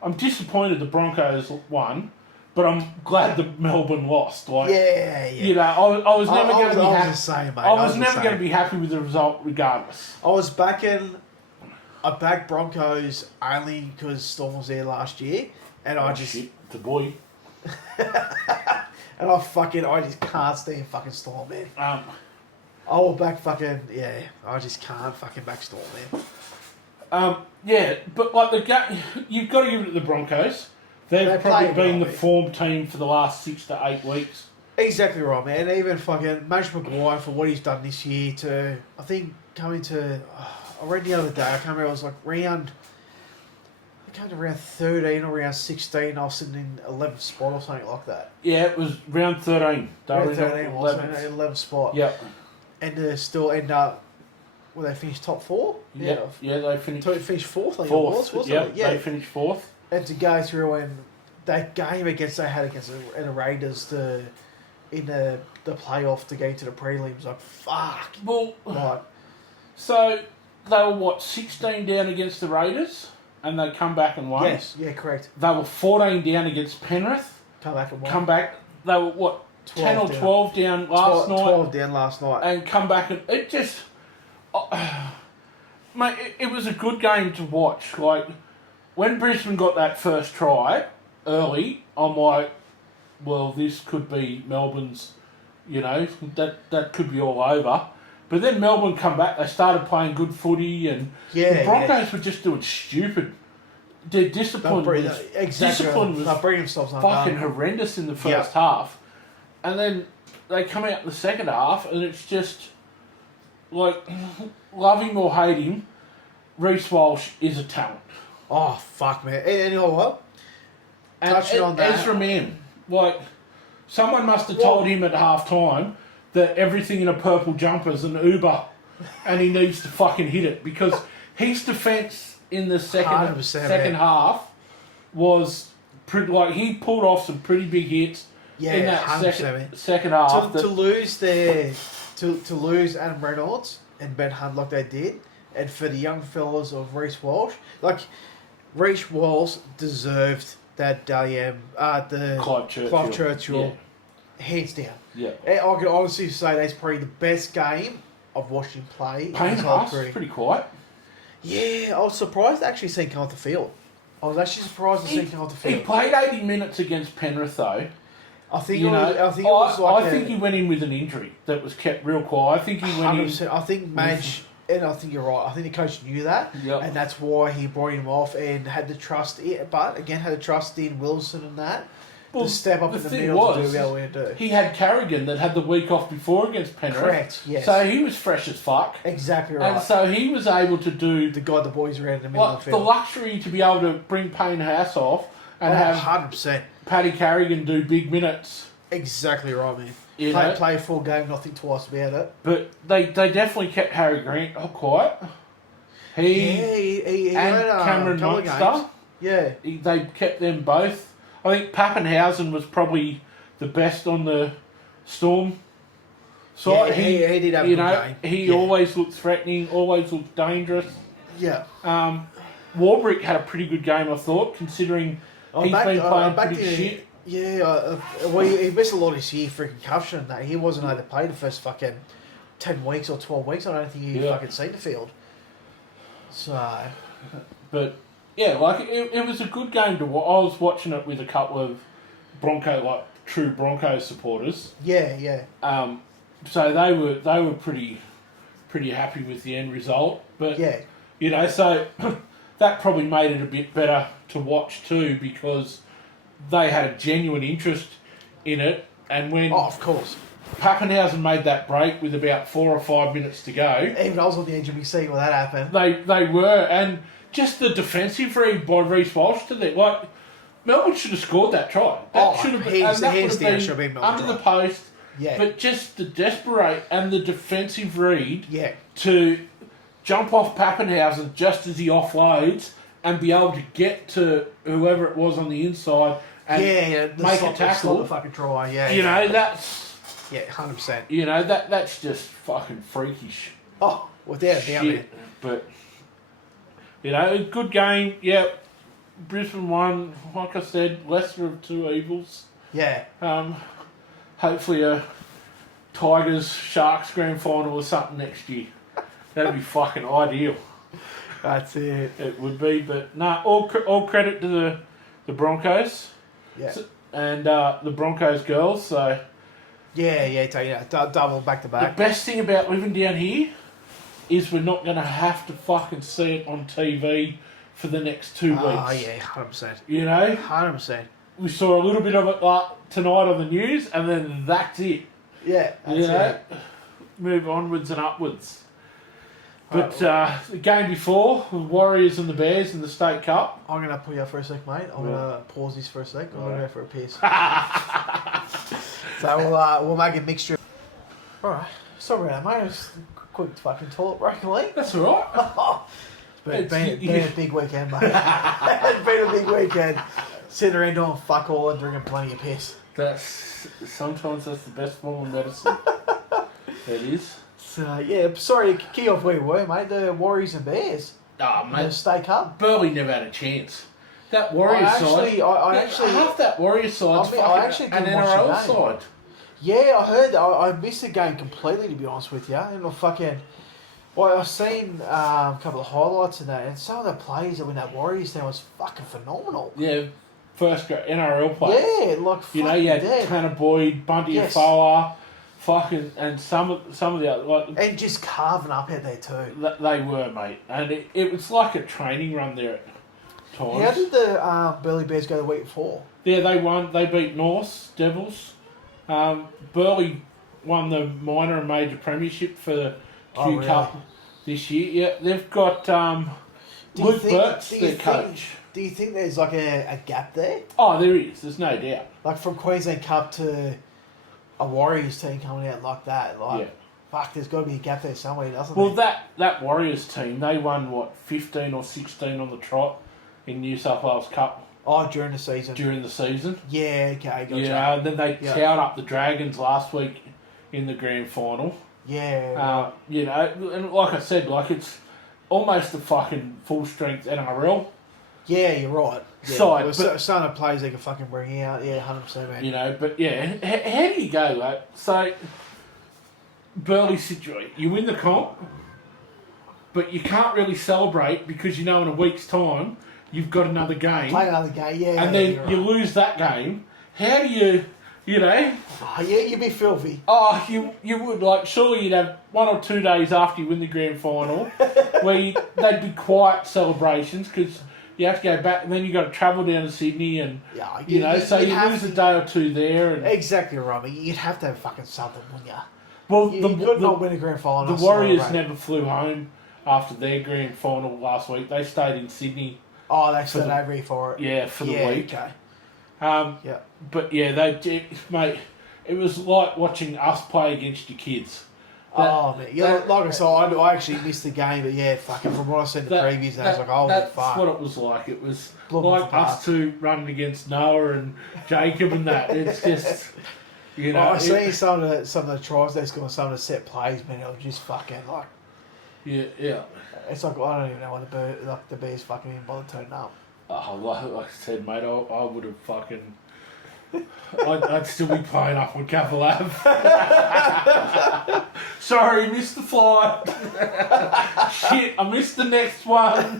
I'm disappointed the Broncos won, but I'm glad that Melbourne lost. Like, yeah. You know, I was never going to be happy. I was the same, mate. I was never going to be happy with the result, regardless. I backed Broncos only because Storm was there last year, and the boy. And I just can't stand fucking Storm, man. I will back I just can't fucking back Storm, man. Yeah, but like the game, you've got to give it to the Broncos. They've probably been the form team for the last 6 to 8 weeks. Exactly right, man. And even fucking Mash Maguire for what he's done this year to, I think, coming to, I read the other day, I can't remember, it was like round 13 or round 16, I was sitting in 11th spot or something like that. Yeah, it was round 13. Round 13 was 11th spot. Yep. And to still end up, they finished top 4? Yeah, they finished. Finished 4th, I think fourth, it was, wasn't yep, it? Yeah, they finished 4th. And to go through and that game against the Raiders in the playoff to get into the prelims, like, fuck. Well, like, so they were, what, 16 down against the Raiders? And they come back and won? Yes, yeah, correct. They were 14 down against Penrith. Come back and won. Come back. They were, what, 10 or 12 down last night? 12 down last night. And come back and... It just... mate, it was a good game to watch. Like, when Brisbane got that first try early, I'm like, well, this could be Melbourne's, you know, that could be all over. But then Melbourne come back, they started playing good footy, and the Broncos were just doing stupid. Their discipline was fucking horrendous in the first half. And then they come out in the second half, and it's just, like, love him or hate him, Reece Walsh is a talent. Oh, fuck, man. And you know what? Touching on that. Ezra Mann, like, someone must have told him at half-time that everything in a purple jumper is an Uber and he needs to fucking hit it, because his defence in the second half was pretty, like, he pulled off some pretty big hits in that second half. To lose Adam Reynolds and Ben Hunt like they did, and for the young fellas of Reece Walsh, like, Reece Walsh deserved that the Clive Churchill hands down. Yeah. And I can honestly say that's probably the best game I've watched him play. Payne Haas was pretty quiet. Yeah, I was surprised to actually see him come off the field. I was actually surprised to see him come off the field. He played 80 minutes against Penrith though. I think he went in with an injury that was kept real quiet. I think he went 100%. In. I think Madge, and I think you're right. I think the coach knew that, and that's why he brought him off and had the trust in. But again, had the trust in Wilson and that. To step up in the middle to do what we do. He had Carrigan that had the week off before against Penrith. Correct, yes. So he was fresh as fuck. Exactly right. And so he was able to do... To guide the boys around in the middle of the field. field. The luxury to be able to bring Payne Haas off and have 100%. Paddy Carrigan do big minutes. Exactly right, man. Play a full game, not think twice about it. But they definitely kept Harry Grant quiet. He and Cameron Munster. Yeah. They kept them both. I think Pappenhausen was probably the best on the Storm side. Yeah, he did have a good game. He always looked threatening, always looked dangerous. Yeah. Warbrick had a pretty good game, I thought, considering he's been playing pretty shit. Yeah, he missed a lot this year for concussion and that. He wasn't able to play the first fucking 10 weeks or 12 weeks. I don't think he fucking seen the field. So, but yeah, like it was a good game to watch. I was watching it with a couple of true Broncos supporters. Yeah. So they were pretty happy with the end result. But so that probably made it a bit better to watch too, because they had a genuine interest in it. And when of course, Pappenhausen made that break with about 4 or 5 minutes to go. Even I was on the edge of my seat when that happened. They were, and just the defensive read by Reece Walsh to that, like Melbourne should have scored that try. That should have been, under the post. Yeah. But just the desperate and the defensive read to jump off Pappenhausen just as he offloads and be able to get to whoever it was on the inside and make a tackle. The fucking try, That's... Yeah, 100%. That's just fucking freakish. Oh, without a doubt. But, a good game. Yeah, Brisbane won. Like I said, lesser of two evils. Yeah. Hopefully a Tigers-Sharks grand final or something next year. That'd be fucking ideal. That's it. It would be, but all credit to the Broncos. Yeah. And the Broncos girls, so... Yeah, double back to back. The best thing about living down here is we're not going to have to fucking see it on TV for the next 2 weeks. Oh, yeah, 100%. 100%. We saw a little bit of it tonight on the news, and then that's it. Yeah, that's it. Move onwards and upwards. But the game before, the Warriors and the Bears in the State Cup. I'm going to pull you up for a sec, mate. I'm going to pause this for a sec. I'm going to go for a piss. So we'll make a mixture. Alright, sorry about that, mate. Just a quick fucking toilet break, Lee. That's alright. It's been a big weekend, mate. It's been a big weekend. Sitting around doing fuck all and drinking plenty of piss. Sometimes that's the best form of medicine. It is. So, sorry to kick off where we were, mate. The Warriors and Bears. Oh, mate. The State Cup. Burley never had a chance. That Warriors side. I actually half that Warriors side's fucking an NRL side. Yeah, I heard that. I missed the game completely, to be honest with you. And I've seen a couple of highlights of that, and some of the players that were in that Warriors team was fucking phenomenal. Yeah, first NRL players. Yeah, like you had Tanner Boyd, Bundy Afoa, fucking, and some of the other, and just carving up out there too. They were, mate, and it was like a training run there at times. How did the Burley Bears go the week before? Yeah, they won. They beat North Devils. Burley won the minor and major premiership for the Q Cup this year. Yeah, they've got Luke Burt's their coach. Do you think there's like a gap there? Oh, there is. There's no doubt. Like from Queensland Cup to a Warriors team coming out like that. Fuck, there's got to be a gap there somewhere, doesn't there? Well, that Warriors team, they won, 15 or 16 on the trot in New South Wales Cup. Oh, during the season. Yeah, okay, gotcha. And then they towed up the Dragons last week in the grand final. Yeah. And like I said, it's almost a fucking full-strength NRL. Yeah, you're right. Yeah. Side. Some of the players they can fucking bring out. Yeah, 100%, man. But yeah, how do you go, So, Burley situation. You win the comp, but you can't really celebrate because in a week's time, you've got another game. Play another game, yeah. And then you lose that game. How do you... Oh, yeah, you'd be filthy. Oh, you would, surely you'd have 1 or 2 days after you win the grand final where they'd be quiet celebrations because you have to go back and then you've got to travel down to Sydney and, so you lose a day or two there. And exactly right, but you'd have to have fucking something, wouldn't you? Well, you could not win a grand final. The Warriors never flew home after their grand final last week. They stayed in Sydney. Oh, they stayed over here for it. Yeah, for the week. Okay. Yeah. But yeah, mate, it was like watching us play against your kids. Man. Yeah, like I said, I actually missed the game, but yeah, fucking from what I said in the previews, I was like, oh, that's fuck. what it was like. It was like us two running against Noah and Jacob and that. It's just, I seen some of the tries they scored, some of the set plays, man. It was just fucking like. Yeah. It's like I don't even know what the Bears fucking even bothered turning up. Oh, like I said, mate, I would have fucking I'd still be playing up on Cavill Ave. Sorry, missed the flight. Shit, I missed the next one.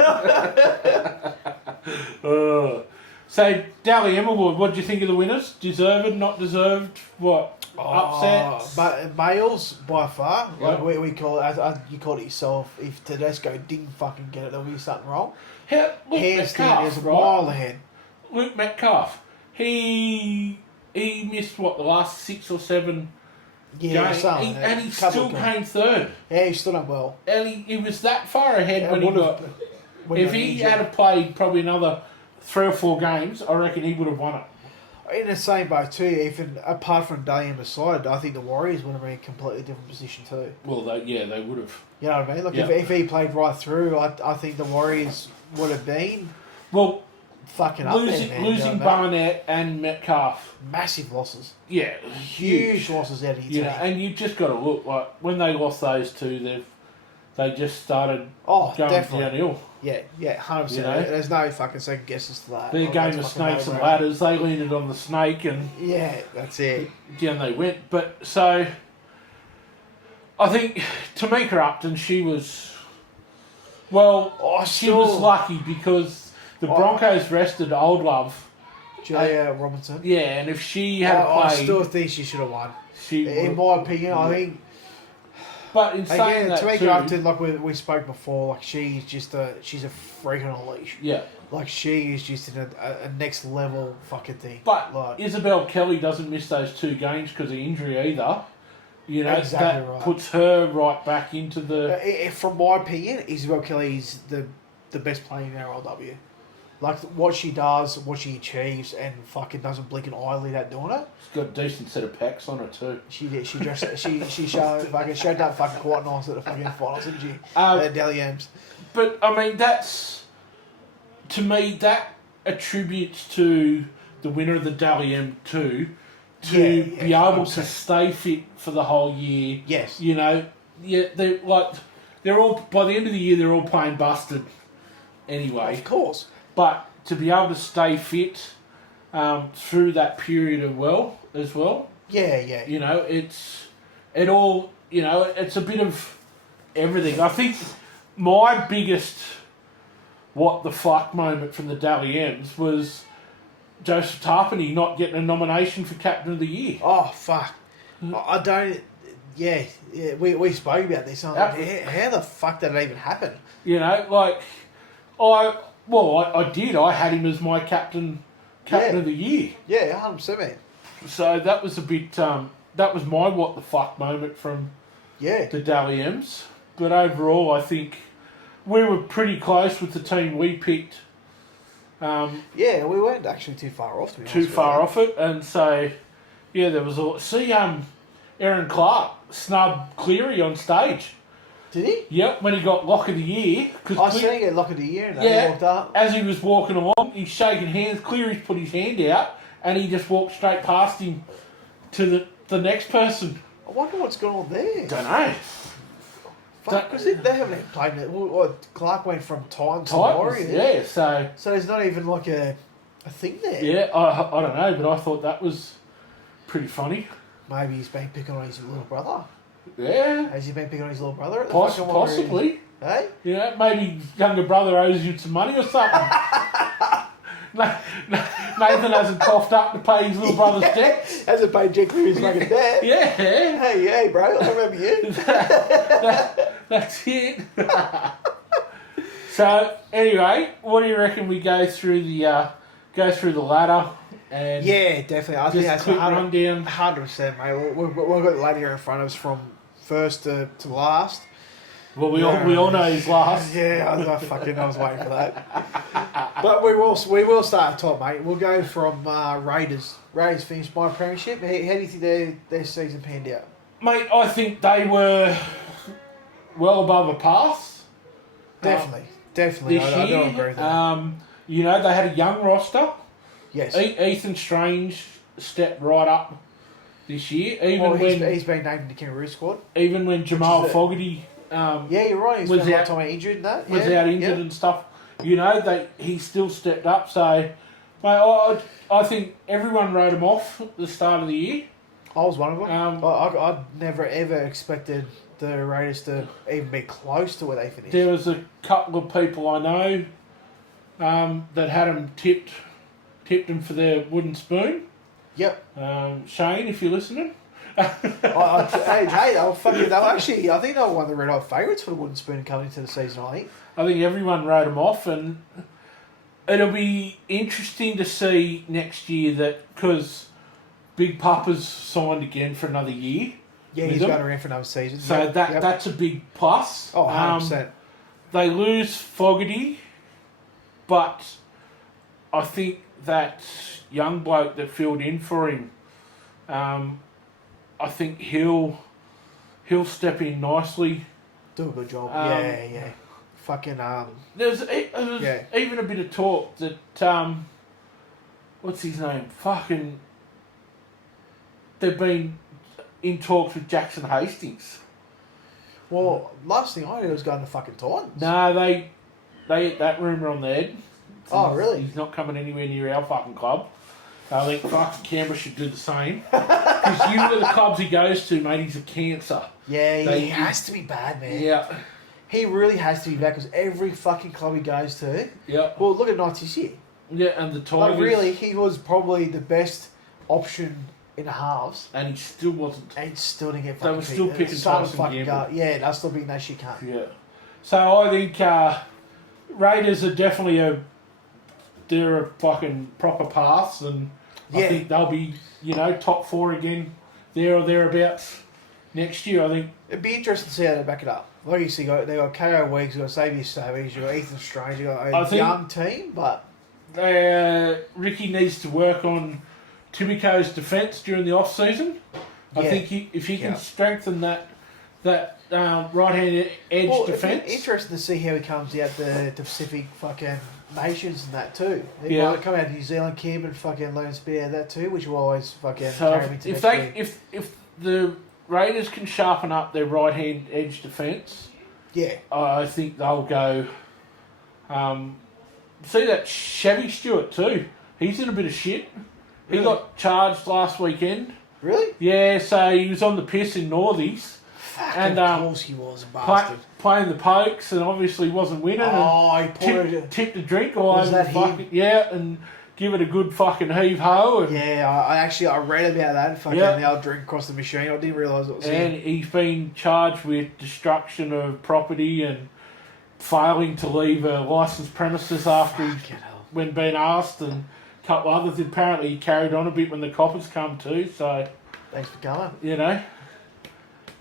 So, Dally M Award, what do you think of the winners? Deserved, not deserved? What? Upsets? But males, by far. Yeah. Like we call it, you call it yourself, if Tedesco didn't fucking get it, there'll be something wrong. Luke Hands down, Metcalf, there's a right? mile ahead. Luke Metcalf. He missed, what, the last 6 or 7 games? And he still came third. Yeah, he still done well. And he was that far ahead when he got... If he had played probably another 3 or 4 games, I reckon he would have won it. In the same boat too, even apart from Dally M aside, I think the Warriors would have been in a completely different position too. Well, they would have. You know what I mean? Like if he played right through, I think the Warriors would have been fucking up losing there, man, you know Barnett and Metcalf. Massive losses. Yeah, huge losses out of your team. And you just got to look like when they lost those two, they just started going downhill. Yeah, 100%. You know? There's no fucking second guesses to that. Their game of snakes and ladders, they landed on the snake and... Yeah, that's it. Down they went. But, so... I think Tamika Upton, she was... Well, she was lucky because the Broncos rested Old Love. Jay Robinson. Yeah, and if she had played... I still think she should have won. In my opinion, I think... But in saying that Tamika too, Upton, like we spoke before, like she's a freak on a leash. Yeah. Like she is just in a next level fucking thing. But like, Isabel Kelly doesn't miss those 2 games because of injury either. You know, exactly that right. puts her right back into the... From my opinion, Isabel Kelly is the best player in RLW. Like what she does, what she achieves, and fucking doesn't blink an eyelid at doing it. She's got a decent set of pecs on her too. She did. She dressed. she showed that fucking quite nice at the fucking finals, didn't she? At Dally M's. But I mean, to me that attributes to the winner of the Dally M2 to be able to stay fit for the whole year. Yes. You know, they're all by the end of the year they're all playing busted anyway. Of course. But to be able to stay fit through that period as well. Yeah. You know, it's a bit of everything. I think my biggest what the fuck moment from the Dally M's was Joseph Tarpany not getting a nomination for Captain of the Year. Oh, fuck. I don't... Yeah, we spoke about this. I'm like, how the fuck did it even happen? You know, like, I did. I had him as my captain of the year. Yeah, 100%, man. So that was a bit... that was my what the fuck moment from the Dally M's. But overall, I think we were pretty close with the team we picked. We weren't actually too far off, to be honest. Too far off it. And so, there was all... See, Aaron Clark snubbed Cleary on stage. Did he? Yep, when he got Lock of the Year. I seen him get Lock of the Year and he walked up. As he was walking along, he's shaking hands. Cleary's put his hand out and he just walked straight past him to the next person. I wonder what's going on there. Don't know. Because they haven't played it. Well, Clark went from Titans to Warriors. Yeah, so there's not even like a thing there. Yeah, I don't know, but I thought that was pretty funny. Maybe he's been picking on his little brother. Yeah. Has he been picking on his little brother? At the possibly. Hey? Yeah, maybe his younger brother owes you some money or something. Nathan hasn't coughed up to pay his little brother's debts. Hasn't paid Jack Cleary's fucking debt. Yeah. Hey, bro, I remember you. That's it. So, anyway, what do you reckon we go through the ladder? And definitely. I think that's a quick rundown. 100%, mate. We've got the ladder here in front of us from first to last. Well, we all know he's last. Yeah, I was waiting for that. But we will start at top, mate. We'll go from Raiders. Raiders finished by premiership. How do you think their season panned out? Mate, I think they were well above a pass. Definitely. This I don't agree with that. They had a young roster. Yes. Ethan Strange stepped right up this year. He's been named in the Kangaroo squad. Even when Jamal Fogarty... you're right. He's been a lot of time injured and that. Was out injured and stuff. He still stepped up. So, Mate, I think everyone wrote them off at the start of the year. I was one of them. I never ever expected the Raiders to even be close to where they finished. There was a couple of people I know that had them tipped them for their wooden spoon. Yep. Shane, if you're listening. Hey, they were fucking. They were actually. I think they were one of the red hot favourites for the wooden spoon coming into the season. I think everyone wrote them off, and it'll be interesting to see next year that because Big Papa's signed again for another year. Yeah, he's going around for another season. So that's a big plus. Oh, 100%. They lose Fogarty, but I think that young bloke that filled in for him, I think he'll step in nicely. Do a good job. Yeah. Fucking There's even a bit of talk that what's his name? Fucking they've been in talks with Jackson Hastings. Well, last thing I heard was going to fucking Titans. No, they hit that rumour on the head. Oh, really? He's not coming anywhere near our fucking club. I think fucking Canberra should do the same. Because you look at the clubs he goes to, mate, he's a cancer. Yeah, he has to be bad, man. Yeah. He really has to be bad because every fucking club he goes to. Yeah. Well, look at Knights this year. Yeah, and the Tigers. Like, really, he was probably the best option in the halves. And he still wasn't. And he still didn't get fucking They were still picking Tyson Gamble. Yeah, they're still being that shit cunt. Yeah. So I think Raiders are definitely they're a fucking proper pass, and I think they'll be, top 4 again, there or thereabouts next year, I think. It'd be interesting to see how they back it up. Like you see, they got KO Weeks, you got Xavier Savage, you got Ethan Strange, you got a young team, but Ricky needs to work on Timiko's defence during the off season. I think if he can strengthen that right-hand edge defence. Interesting to see how he comes out the Pacific fucking nations and that too. He might come out of New Zealand camp and fucking learn spear that too, which will always fucking carry me to if the Raiders can sharpen up their right-hand edge defence, I think they'll go. See that Chevy Stewart too. He's in a bit of shit. Really? He got charged last weekend. Really? Yeah, so he was on the piss in Northies. And of course he was a bastard. Playing the pokes and obviously wasn't winning. Oh, he tipped a drink all over that him? Yeah, and give it a good fucking heave ho. Yeah, I read about that. Fucking the old drink across the machine. I didn't realise it was him. And he's been charged with destruction of property and failing to leave a licensed premises after when being asked, and a couple others. Apparently he carried on a bit when the coppers come too. So thanks for coming.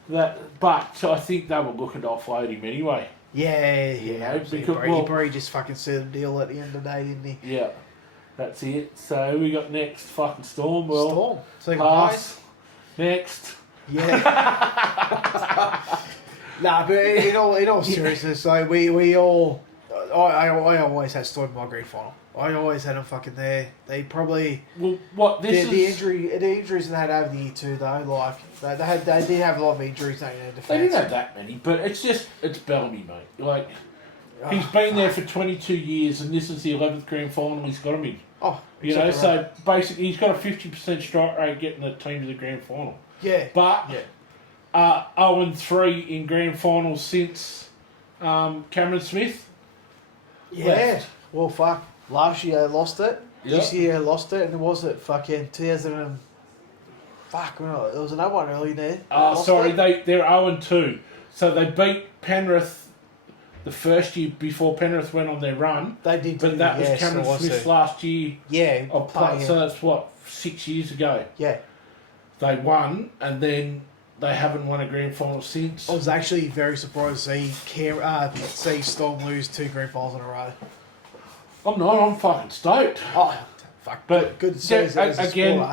But I think they were looking to offload him anyway. Yeah. Because he probably just fucking sealed the deal at the end of the day, didn't he? Yeah, that's it. So we got next fucking Storm. Storm. Pass. Next. Yeah. Nah, but in all seriousness, like we all, I always had Storm in my grand final. I always had them fucking there. They probably the injuries they had over the year too though. Like they did have a lot of injuries in their defence. They didn't have that many, but it's Bellamy, mate. Like he's been there for 22 years, and this is the 11th grand final he's got him in. Oh, so basically he's got a 50% strike rate getting the team to the grand final. Yeah, but 0-3 in grand finals since Cameron Smith. Yeah. Left. Well, fuck. Last year they lost it. This year they lost it, and was it fucking 2000 and... Fuck, there was another one early there. They're 0-2. So they beat Penrith the first year before Penrith went on their run. They did, but that was Cameron Smith's last year. Yeah. So that's 6 years ago. Yeah. They won, and then they haven't won a grand final since. I was actually very surprised to see Storm lose 2 grand finals in a row. I'm not. I'm fucking stoked. Oh, fuck. But good to see as a again.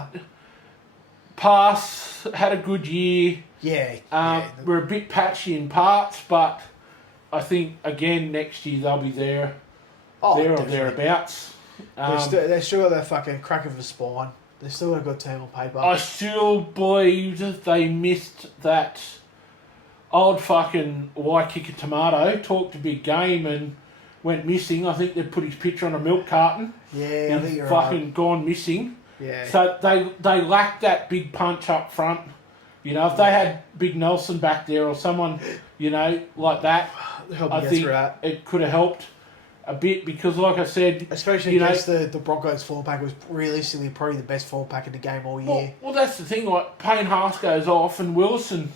Pass had a good year. Yeah. We're a bit patchy in parts, but I think again next year they'll be there. There or thereabouts. They still got that fucking crack of a spine. They still got a good team on paper. I still believe that they missed that old fucking Waikiki Tomato talked a big game, and went missing. I think they put his picture on a milk carton. Yeah, I think you're fucking gone missing. Yeah. So they lacked that big punch up front. You know, if they had Big Nelson back there or someone, you know, like that, I think it could have helped a bit because, like I said... Especially against the Broncos fullback was realistically probably the best fullback in the game all year. Well, that's the thing. Like, Payne Haas goes off and Wilson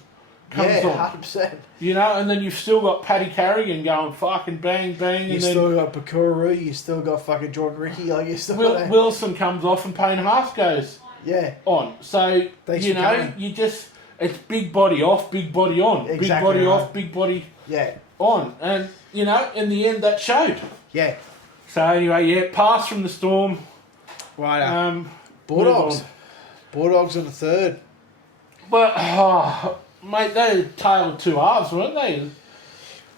comes on. 100%. You know, and then you've still got Paddy Carrigan going fucking bang, bang. You still got Bakuru, you still got fucking Jordan Ricky. Like, you still Wilson comes off and Payne Haas goes on. So, you know, you just... It's big body off, big body on. Exactly big body off, big body on. And, you know, in the end, that showed. Yeah. So, anyway, pass from the Storm. Right. Bulldogs. Bulldogs on the third. But, mate, they were tale of two halves, weren't they?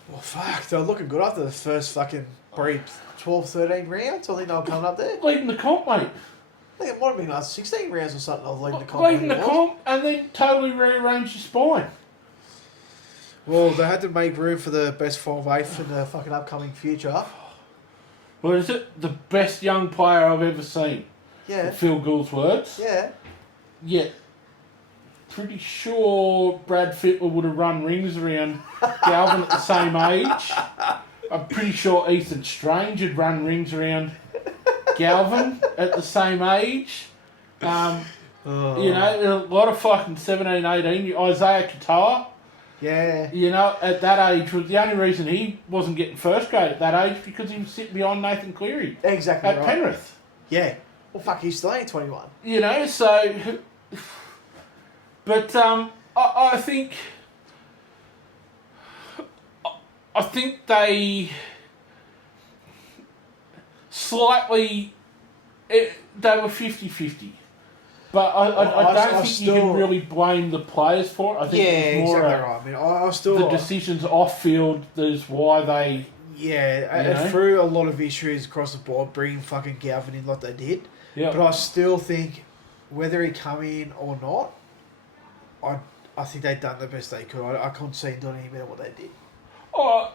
Well, fuck. They were looking good after the first fucking 12, 13 rounds. I think they were coming up there. Leading the comp, mate. I think it might have been like 16 rounds or something of leading the comp. Leading the comp and then totally rearranged your spine. Well, they had to make room for the best 5'8" in the fucking upcoming future. Well, is it the best young player I've ever seen? Yeah. Phil Gould's words. Yeah. Yeah. Pretty sure Brad Fittler would have run rings around Galvin at the same age. I'm pretty sure Ethan Strange had run rings around Galvin at the same age. You know, a lot of fucking 17, 18. Isaiah Qatar. Yeah. You know, at that age, was the only reason he wasn't getting first grade at that age because he was sitting behind Nathan Cleary. Exactly at Penrith. Yeah. Well, fuck, he's still only 21. You know, so... But I think they slightly... they were 50-50. But I don't think you can really blame the players for it. I think it was more exactly right. I mean, the decisions off field is why they... Yeah, through a lot of issues across the board, bringing fucking Galvin in like they did. Yeah. But I still think, whether he come in or not, I think they've done the best they could. I couldn't see them doing any better what they did. Oh,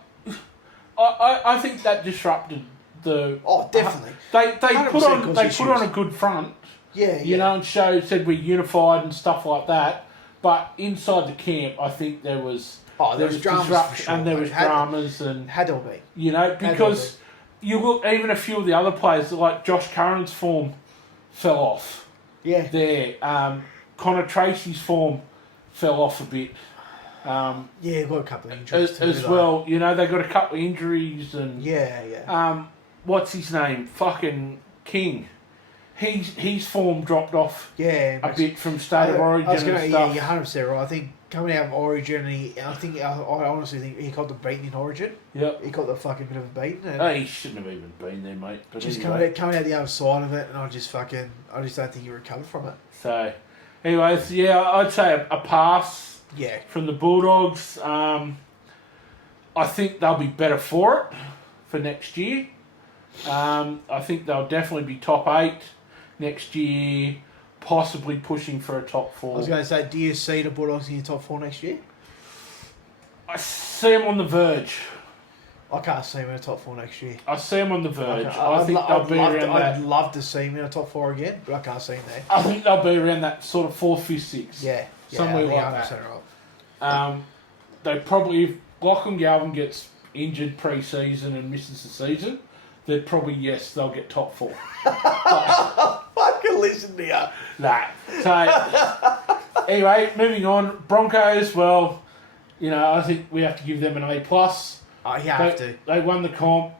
I think that disrupted the... Oh, definitely. They put on a good front. Yeah, you know, and said we're unified and stuff like that. But inside the camp, I think there was dramas for sure, and there was dramas and had to be. You know, because you look, even a few of the other players like Josh Curran's form fell off. Yeah. There, Connor Tracy's form fell off a bit. Got a couple of injuries as well. You know, they got a couple of injuries and what's his name? Fucking King. His form dropped off a bit from State of Origin and stuff. Yeah, you're 100% right. I think coming out of Origin, I honestly think he got the beating in Origin. Yep. He got the fucking bit of a beating. He shouldn't have even been there, mate. But just anyway. coming out the other side of it, and I just don't think he recovered from it. So, anyways, I'd say a pass from the Bulldogs. I think they'll be better for it for next year. I think they'll definitely be top 8 next year, possibly pushing for a top 4. I was going to say, do you see the Bulldogs in your top 4 next year? I see them on the verge. I can't see them in the top 4 next year. I see them on the verge. I think they'll be around that. I'd love to see them in the top 4 again, but I can't see them there. I think they'll be around that sort of 4th, 5th, 6th. Yeah. Somewhere like that. Right. They probably, if Lachlan Galvin gets injured pre-season and misses the season, they'd probably, they'll get top 4. Fucking listen to you. Nah. So, anyway, moving on. Broncos, well, you know, I think we have to give them an A+. Oh, you have to. They won the comp.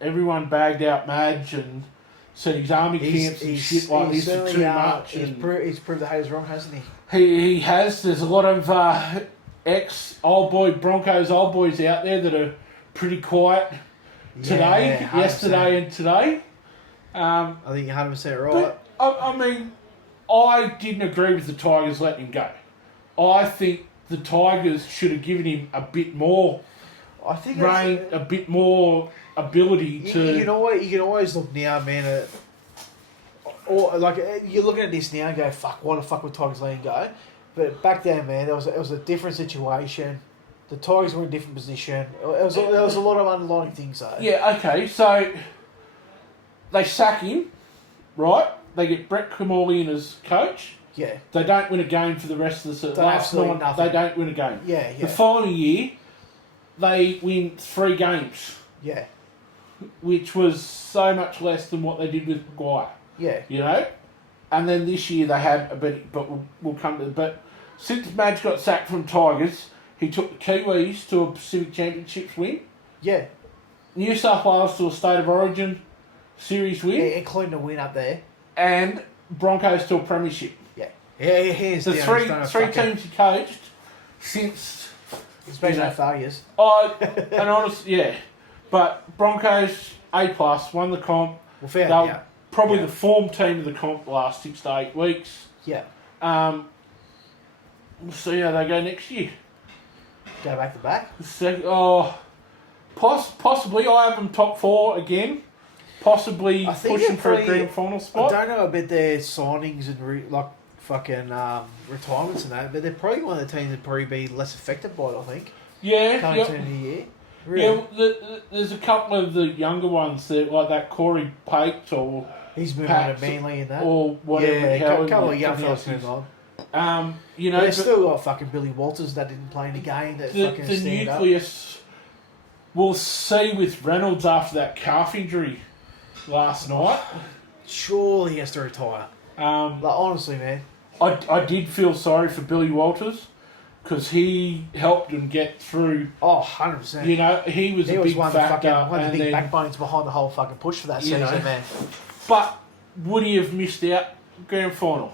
Everyone bagged out Madge and said his army camps and shit like this are too much. He's proved the haters wrong, hasn't he? He has. There's a lot of Broncos old boys out there that are pretty quiet today, yesterday and today. I think you're 100% right. But, I mean, I didn't agree with the Tigers letting him go. I think the Tigers should have given him a bit more reign, a bit more ability to... You can always look now, man, or like you're looking at this now and go, fuck, why the fuck would Tigers let him go? But back then, man, it was a different situation. The Tigers were in a different position. There was a lot of underlying things though. Yeah, okay, so they sack him, right? They get Brett Camorley in as coach. Yeah. They don't win a game for the rest of the season. Last night, nothing. they don't win a game. Yeah. The following year, they win 3 games. Yeah. Which was so much less than what they did with Maguire. Yeah. You know? And then this year they had a bit, but we'll come to it. But since Madge got sacked from Tigers, he took the Kiwis to a Pacific Championships win. Yeah. New South Wales to a State of Origin series win. Yeah, including a win up there. And Broncos to a premiership. Yeah. Yeah, here's the three teams he coached since... It's been no failures. And honestly, yeah. But Broncos, A+, won the comp. Well, fair, they were probably the form team of the comp the last 6 to 8 weeks. Yeah. We'll see how they go next year. Go back to back? Possibly. I have them top 4 again. Possibly pushing for a grand final spot. I don't know about their signings and retirements and that, but they're probably one of the teams that probably be less affected by it, I think. Yeah. Coming to the year. Really? Yeah, there's a couple of the younger ones that like that Corey Pate or he's moving on to Manly and that, or whatever. Yeah, a couple of young fellas moving on. You know, they still got fucking Billy Walters that didn't play in the game. That fucking the stand nucleus. We'll see with Reynolds after that calf injury last night. Surely he has to retire. Honestly, man, I did feel sorry for Billy Walters. Because he helped them get through. 100%. You know, he was a big factor. One of the big backbones behind the whole fucking push for that season, man. But would he have missed out grand final?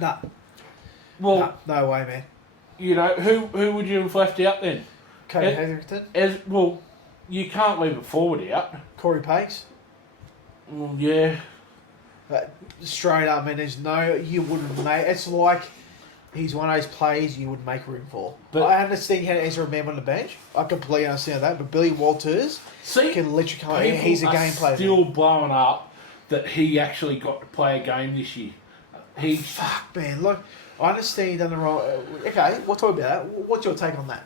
Nah. Well, no way, man. You know, who would you have left out then? Cody Hetherington? Well, you can't leave a forward out. Corey Pace? Well, yeah. Straight up, man, you wouldn't, mate. It's like... He's one of those players you would make room for. But I understand how Ezra Mem on the bench. I completely understand that. But Billy Walters can literally come in. He's a game player. Still blowing up that he actually got to play a game this year. Fuck, man. Look, I understand he done the wrong... Okay, we'll talk about that. What's your take on that?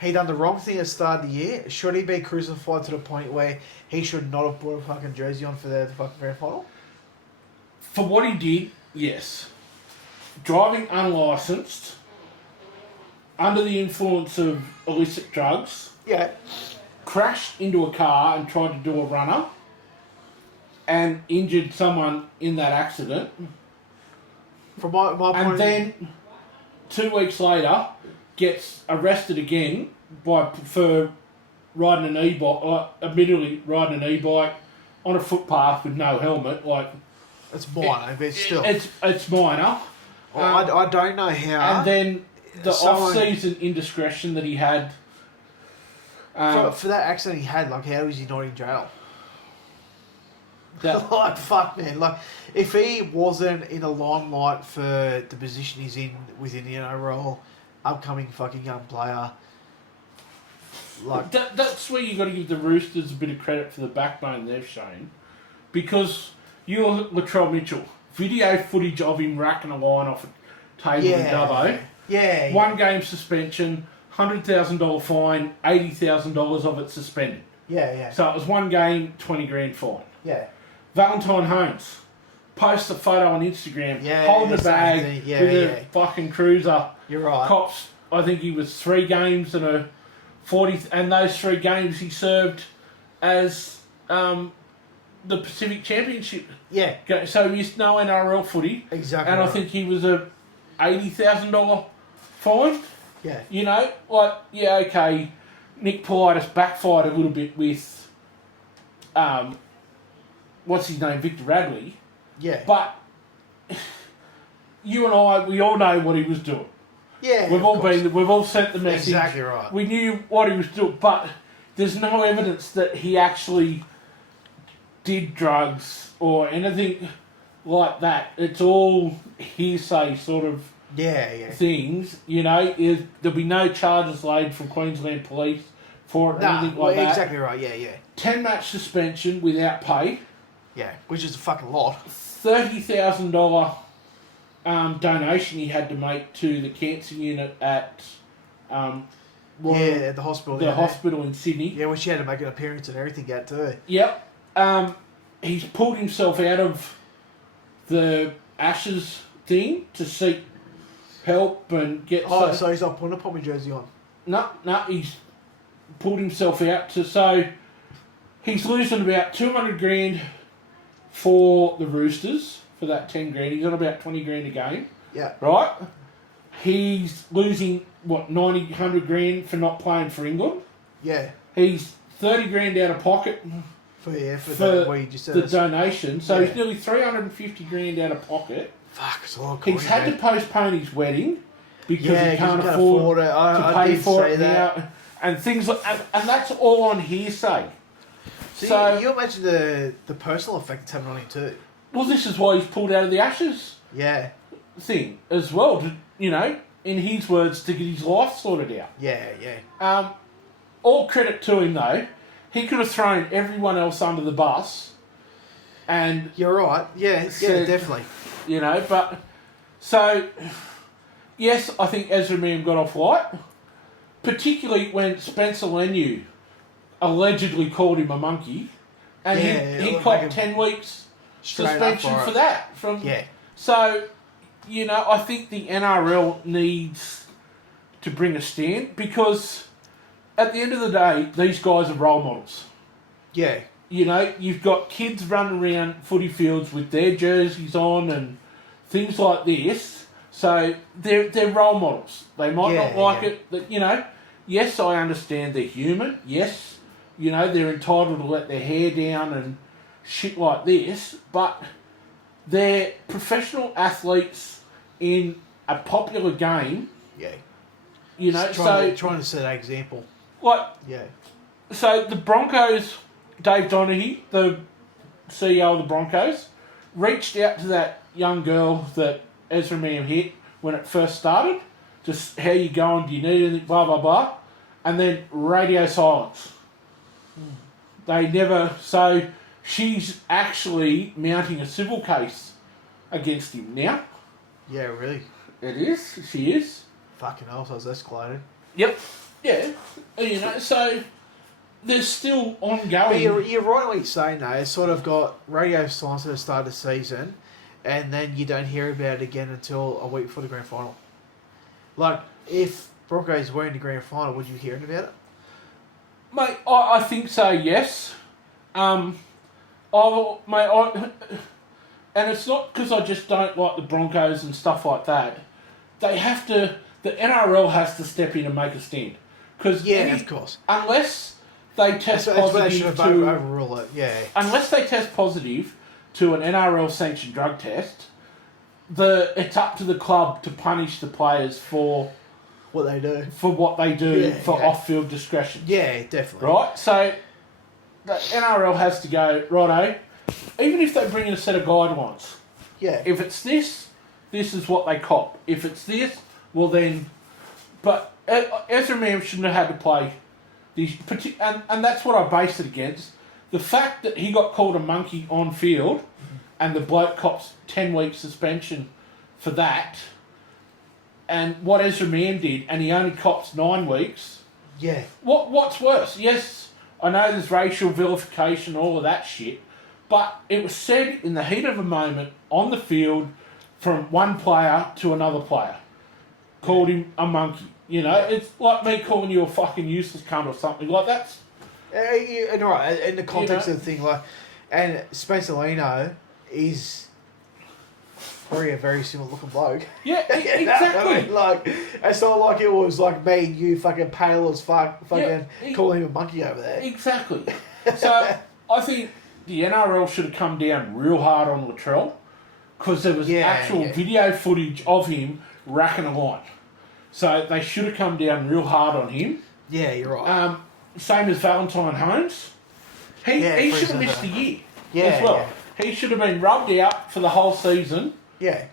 He done the wrong thing at the start of the year. Should he be crucified to the point where he should not have brought a fucking jersey on for the fucking grand final? For what he did, yes. Driving unlicensed, under the influence of illicit drugs. Yeah. Crashed into a car and tried to do a runner. And injured someone in that accident. From my point and then 2 weeks later, gets arrested again for riding an e-bike, admittedly riding an e-bike on a footpath with no helmet. It's minor, but still. It's minor. I don't know how. And then the off-season indiscretion that he had. For that accident he had, how is he not in jail? Fuck, man. If he wasn't in the limelight for the position he's in within the NRL, upcoming fucking young player. That's where you got to give the Roosters a bit of credit for the backbone they've shown. Because you're Latrell Mitchell. Video footage of him racking a line off a table in Dubbo. Yeah. 1 game suspension, $100,000 fine, $80,000 of it suspended. Yeah. So it was 1 game, 20 grand fine. Yeah. Valentine Holmes posts a photo on Instagram holding a bag with a fucking cruiser. You're right. Cops, I think he was 3 games and a 40, and those 3 games he served as the Pacific Championship. Yeah. So he's no NRL footy. Exactly. And I think he was a $80,000 fine. Yeah. You know, okay, Nick Politis backfired a little bit with, what's his name, Victor Radley. Yeah. But you and I, we all know what he was doing. Yeah. We've all sent the message. Exactly right. We knew what he was doing, but there's no evidence that he actually did drugs or anything like that. It's all hearsay sort of things. You know, there'll be no charges laid from Queensland Police for it or anything like that. Exactly right, yeah. 10-match suspension without pay. Yeah, which is a fucking lot. $30,000 donation he had to make to the cancer unit at At the hospital. The hospital in Sydney. Yeah, she had to make an appearance and everything out too. Yep. He's pulled himself out of the Ashes thing to seek help and get... so he's not putting a Pommy jersey on? No, he's pulled himself out to... So, he's losing about 200 grand for the Roosters, for that 10 grand. He's on about 20 grand a game. Yeah. Right? He's losing, 90, 100 grand for not playing for England. Yeah. He's 30 grand out of pocket for what you just said. The donation. So he's nearly 350 grand out of pocket. Fuck, it's a lot of He's had to postpone his wedding because he can't afford it. to pay for it now. And things like, and that's all on hearsay. So you imagine the personal effect it's having on him too. Well, this is why he's pulled out of the Ashes. Yeah. Thing as well. In his words, to get his life sorted out. Yeah. All credit to him though. He could have thrown everyone else under the bus. And you're right. Yeah, definitely. But so yes, I think Ezra Mam got off light. Particularly when Spencer Leniu allegedly called him a monkey, and he copped 10 weeks suspension for that. So, I think the NRL needs to bring a stand because at the end of the day, these guys are role models. Yeah. You've got kids running around footy fields with their jerseys on and things like this. So they're role models. They might not like it. But, yes, I understand they're human. Yes, they're entitled to let their hair down and shit like this. But they're professional athletes in a popular game. Yeah. Trying to set an example. So the Broncos, Dave Donaghy, the CEO of the Broncos, reached out to that young girl that Ezra Mam hit when it first started. Just, how you going? Do you need anything? Blah, blah, blah. And then radio silence. They never... So she's actually mounting a civil case against him now. Yeah, really? It is. She is. Fucking hell, so it's escalated. Yep. Yeah. So there's still ongoing... But you're right what you're saying, though. It's sort of got radio silence at the start of the season, and then you don't hear about it again until a week before the grand final. Like, if Broncos were in the grand final, would you hear about it? Mate, I think so, yes. And it's not because I just don't like the Broncos and stuff like that. They have to... The NRL has to step in and make a stand. Of course. Unless they test positive to... overrule it, yeah. Unless they test positive to an NRL-sanctioned drug test, it's up to the club to punish the players for... what they do. For what they do off-field discretion. Yeah, definitely. Right? So, the NRL has to go, righto, even if they bring in a set of guidelines. Yeah. If it's this is what they cop. If it's this, well then... But Ezra Mam shouldn't have had to play these... And that's what I based it against. The fact that he got called a monkey on field and the bloke cops 10 weeks suspension for that, and what Ezra Mam did, and he only cops 9 weeks... Yeah. What's worse? Yes, I know there's racial vilification and all of that shit, but it was said in the heat of a moment on the field from one player to another player. Called him a monkey. It's like me calling you a fucking useless cunt or something like that. And right, in the context of the thing, and Spencer Leniu is probably a very similar looking bloke. Yeah, exactly. It's not like it was like me and you fucking pale as fuck, calling him a monkey over there. Exactly. So I think the NRL should have come down real hard on Latrell because there was actual video footage of him racking a line. So they should have come down real hard on him. Yeah, you're right. Same as Valentine Holmes. He should have missed the year as well. Yeah. He should have been rubbed out for the whole season. Yeah.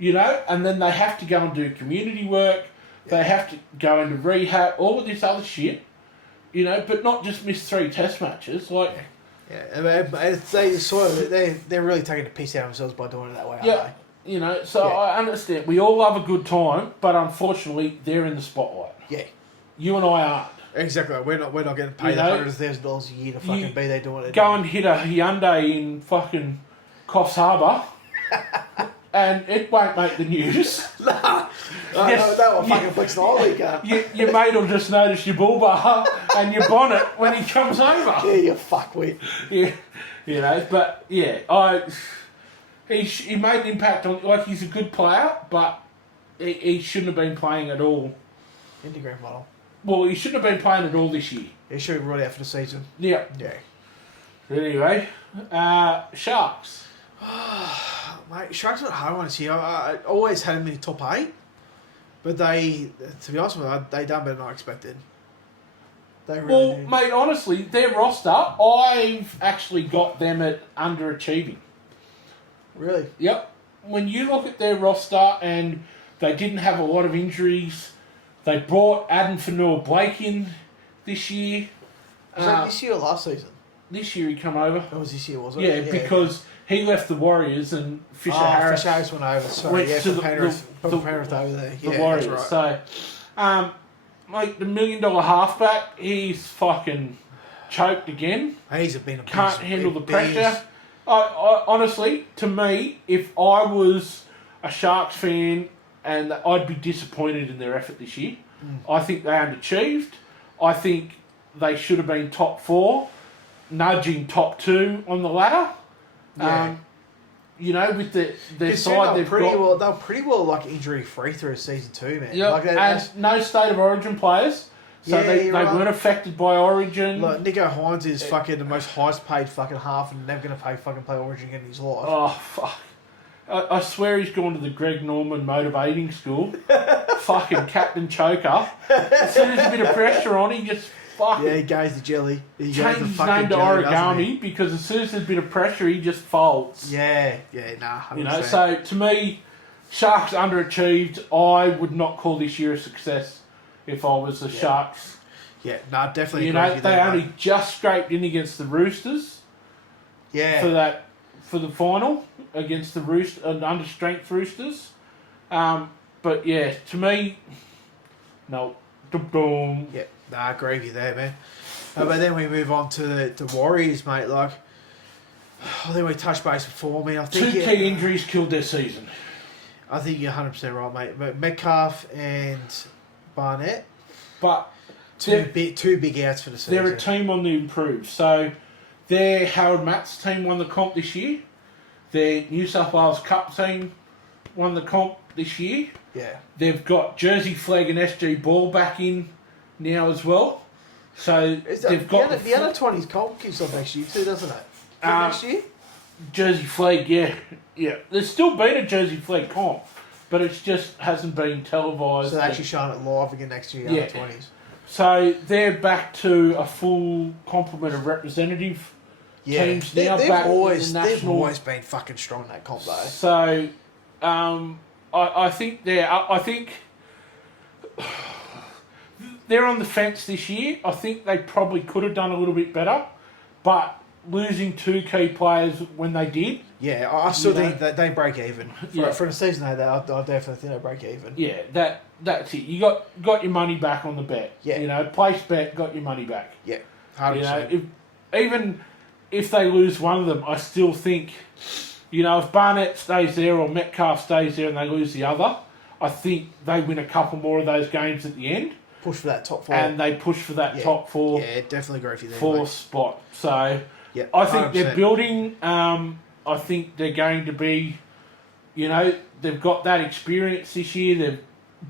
And then they have to go and do community work. They have to go into rehab, all of this other shit. But not just miss 3 test matches. They're really taking the piss out of themselves by doing it that way, aren't they? I understand. We all love a good time, but unfortunately, they're in the spotlight. Yeah. You and I aren't. Exactly. We're not getting paid $100,000 a year to fucking be there doing it. Go and hit a Hyundai in fucking Coffs Harbour, and it won't make the news. Nah. That one fucking flicks the ollie, cunt. Your mate will just notice your bull bar and your bonnet when he comes over. Yeah, you fuckwit. Yeah, you know, but yeah, he made an impact on. Like, he's a good player, but he shouldn't have been playing at all. In the grand final. Well, he shouldn't have been playing at all this year. He should have ruled out for the season. Yeah. Yeah. Anyway, Sharks. Mate, Sharks are hard ones here. I always had them in the top 8. But they, to be honest with you, they done better than I expected. They really did. Mate, honestly, their roster, I've actually got them at underachieving. Really? Yep. When you look at their roster, and they didn't have a lot of injuries, they brought Adam Fanua-Blake in this year. Was that this year or last season? This year he come over. That was this year, was it? Yeah, because he left the Warriors and Fisher Harris. Fisher Harris went over. Sorry, went to the Penrith over there. The Warriors. Right. So, like the $1 million halfback, he's fucking choked again. He's been a can't handle the pressure. I honestly, to me, if I was a Sharks fan, and I'd be disappointed in their effort this year. I think they underachieved. I think they should have been top 4, nudging top 2 on the ladder. Yeah. You know, with their side, they're pretty well like injury free through season 2, man. Yep. Like and no state of origin players, so they weren't affected by origin. Like Nico Hines is fucking the most highest paid fucking half, and never gonna play origin again in his life. Oh fuck. I swear he's gone to the Greg Norman motivating school. Fucking Captain Choker. As soon as a bit of pressure on, he just fucking... Yeah, he goes the jelly. He changed his name to Origami because as soon as there's a bit of pressure, he just folds. Yeah, nah. 100%. You know, so to me, Sharks underachieved. I would not call this year a success if I was the Sharks. Yeah, nah, definitely. You know, they only just scraped in against the Roosters. Yeah. For the final against the understrength Roosters. But yeah, to me, no. Yeah, nah, I agree with you there, man. But then we move on to the Warriors, mate. Like, I think we touched base before, man. I think 2 key injuries killed their season. I think you're 100% right, mate. But Metcalf and Barnett, but two big outs for the season. They're a team on the improve. So their Harold Matt's team won the comp this year. Their New South Wales Cup team won the comp this year. Yeah. They've got Jersey Flag and SG Ball back in now as well. So they've got the under 20s comp kicks off next year too, doesn't it? Next year? Jersey Flag, yeah. There's still been a Jersey Flag comp, but it just hasn't been televised. So they're actually showing it live again next year, under 20s. So they're back to a full complement of representative teams now. They've back always in the national. They've always been fucking strong in that comp though. So, I think they're on the fence this year. I think they probably could have done a little bit better, but losing 2 key players when they did. Yeah, I still think that they break even. For the season, I definitely think they break even. Yeah, that's it. You got your money back on the bet. Yeah. You know, place bet, got your money back. Yeah, 100%. You know, even if they lose one of them, I still think, you know, if Barnett stays there or Metcalf stays there and they lose the other, I think they win a couple more of those games at the end. Push for that top 4. And they push for that top 4. Yeah, definitely agree with you there. 4th spot. So, yeah, I think they're building. I think they're going to be, you know, they've got that experience this year. They've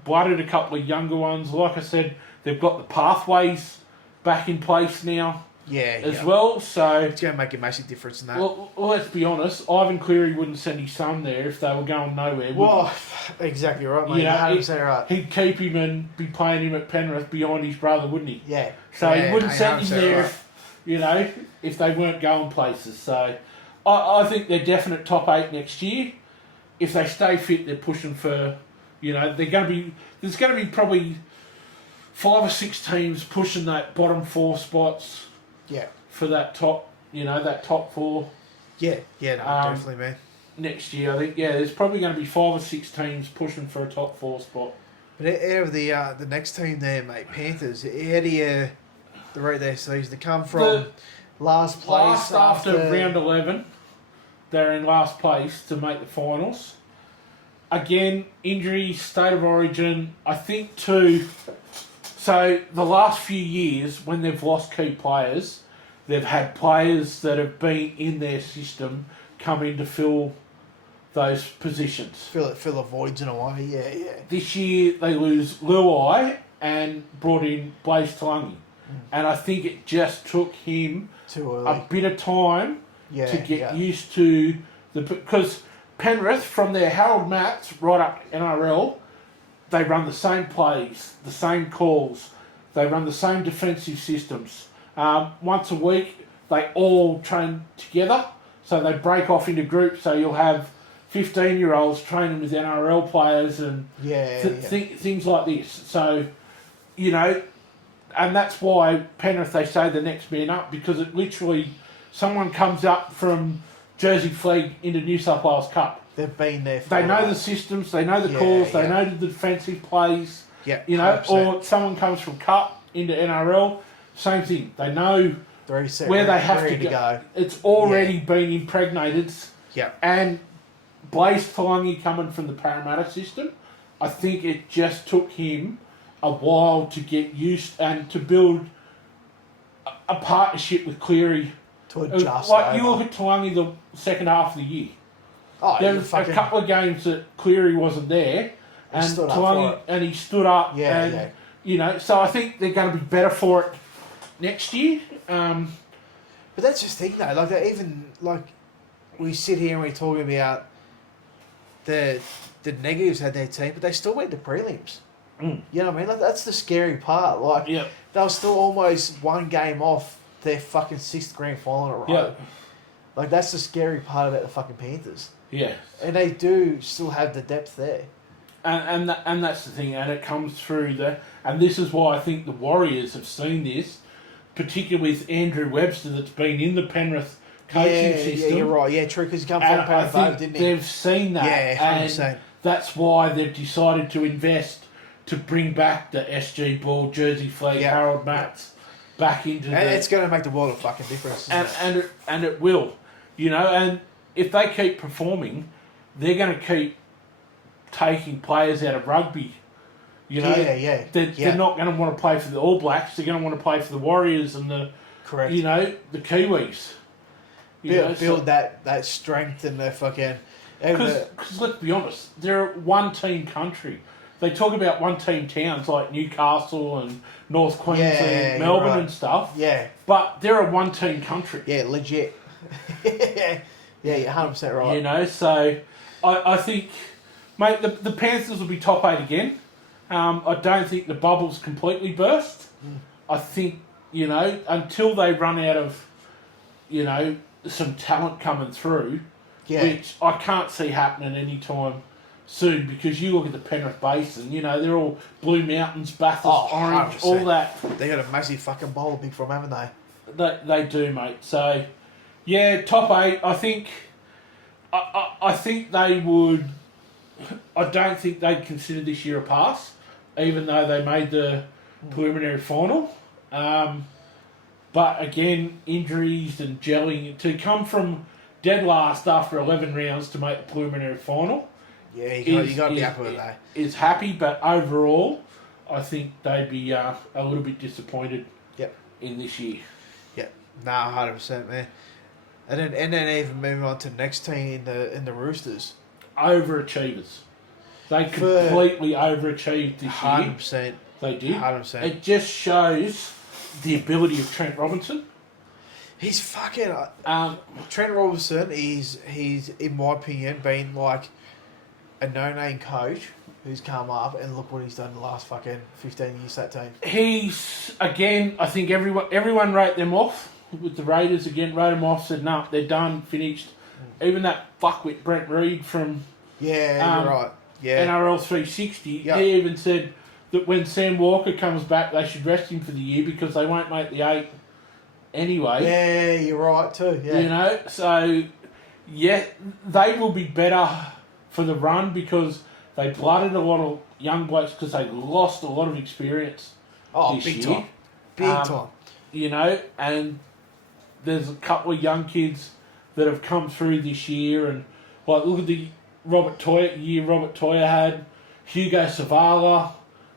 blooded a couple of younger ones. Like I said, they've got the pathways back in place now. As well, so it's going to make a massive difference in that. Well, let's be honest. Ivan Cleary wouldn't send his son there if they were going nowhere. Well, exactly right, mate. Yeah, 100% right. He'd keep him and be playing him at Penrith behind his brother, wouldn't he? Yeah. So he wouldn't send him there if they weren't going places. So I think they're definite top 8 next year. If they stay fit, they're pushing for. You know, they're going to be. There's going to be probably 5 or 6 teams pushing that bottom 4 spots. Yeah. For that top, that top 4. Yeah, definitely, man. Next year, I think, there's probably going to be 5 or 6 teams pushing for a top 4 spot. But out of the next team there, mate, Panthers, how do you rate their season? They come from last place after round 11. They're in last place to make the finals. Again, injury, state of origin, I think too. So the last few years, when they've lost key players, they've had players that have been in their system come in to fill those positions. Fill the voids in a way, yeah. This year they lose Luai and brought in Blaze Talangi. And I think it just took him a bit of time to get used to because Penrith, from their Harold Matts right up NRL, they run the same plays, the same calls, they run the same defensive systems. Once a week, they all train together, so they break off into groups, so you'll have 15-year-olds training with NRL players and things like this. So, you know, and that's why Penrith, they say the next man up, because it literally, someone comes up from Jersey Flegg into New South Wales Cup. They've been there for They know the systems, they know the calls, they know the defensive plays. Yeah, you know, 100%. or someone comes from Cup into NRL, same thing. They know where they have to go. It's already been impregnated. Yeah. And Blaze Talangi coming from the Parramatta system, I think it just took him a while to get used and to build a partnership with Cleary. To adjust. Like, you look at Talangi the second half of the year. Oh, there was a couple of games that Cleary wasn't there, and he stood up. You know, so I think they're going to be better for it next year. But that's just the thing, though. Like, even like we sit here and we're talking about the negatives had their team, but they still went to prelims. You know what I mean? Like, that's the scary part. Like, they were still almost one game off their fucking 6th grand final in a row. Like, that's the scary part about the fucking Panthers. Yeah. And they do still have the depth there. And that's the thing, and it comes through and this is why I think the Warriors have seen this, particularly with Andrew Webster, that's been in the Penrith coaching system. Yeah, you're right. Yeah, true, because he come from Penrith, didn't he? They've seen that. Yeah, 100%. And that's why they've decided to invest to bring back the SG Ball, Jersey Flegg, Harold Matts back into and it's going to make the world of fucking difference. And it will. You know, and if they keep performing, they're going to keep taking players out of rugby. You know, they're not going to want to play for the All Blacks. They're going to want to play for the Warriors and the Kiwis. Build that strength and the fucking. Because let's be honest, they're a one-team country. They talk about one-team towns like Newcastle and North Queensland, Melbourne and stuff. Yeah, but they're a one-team country. Yeah, legit. Yeah, you're 100% right. You know, so I think, mate, the Panthers will be top 8 again. I don't think the bubble's completely burst. I think, you know, until they run out of, you know, some talent coming through, which I can't see happening anytime soon, because you look at the Penrith Basin, you know, they're all Blue Mountains, Bathurst, Orange, 100%. all that. They got a massive fucking bowl of big from, haven't they? They do, mate. So, yeah, top 8, I think... I think they would... I don't think they'd consider this year a pass, even though they made the preliminary final. But again, injuries and gelling, to come from dead last after 11 rounds to make the preliminary final... Yeah, you got to be happy with that. Is happy, but overall, I think they'd be a little bit disappointed in this year. Yeah, 100%, man. And then even moving on to the next team in the Roosters. Overachievers. They completely overachieved this 100%. year. They did. 100%. It just shows the ability of Trent Robinson. He's fucking... Trent Robinson, he's in my opinion, been like a no-name coach who's come up, and look what he's done in the last fucking 15 years, that team. He's, again, I think everyone wrote them off. With the Raiders, again, wrote them off, said, no, they're done, finished. Even that fuckwit Brent Reed from... Yeah, you're right. Yeah. NRL 360, he even said that when Sam Walker comes back, they should rest him for the year because they won't make the 8 anyway. Yeah, you're right too, yeah. You know, so, yeah, they will be better for the run because they blooded a lot of young blokes because they lost a lot of experience this big year. time. Big time. You know, and there's a couple of young kids that have come through this year, and like look at the Robert Toya had, Hugo Savala.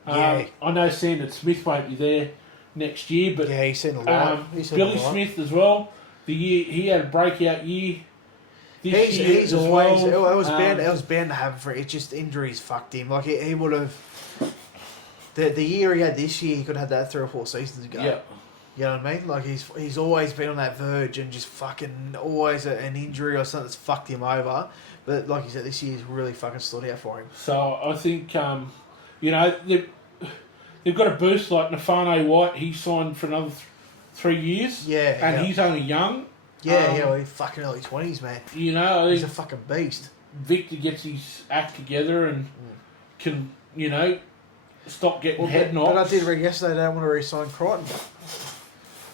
I know Sandon Smith won't be there next year, but he's seen a lot. Billy Smith as well. The year he had a breakout year. He's always it was bound to happen for it. It's just injuries fucked him. Like he would have the year he had this year, he could have had that 3 or 4 seasons ago. Yeah. You know what I mean? Like he's always been on that verge and just fucking always an injury or something that's fucked him over. But like you said, this year's really fucking stood out for him. So I think you know they've got a boost like Nafane White. He signed for another 3 years. Yeah, and he's only young. Yeah, he's fucking early 20s, man. You know, he's a fucking beast. Victor gets his act together and can, you know, stop getting head knocks. But I did read yesterday they don't want to re-sign Crichton.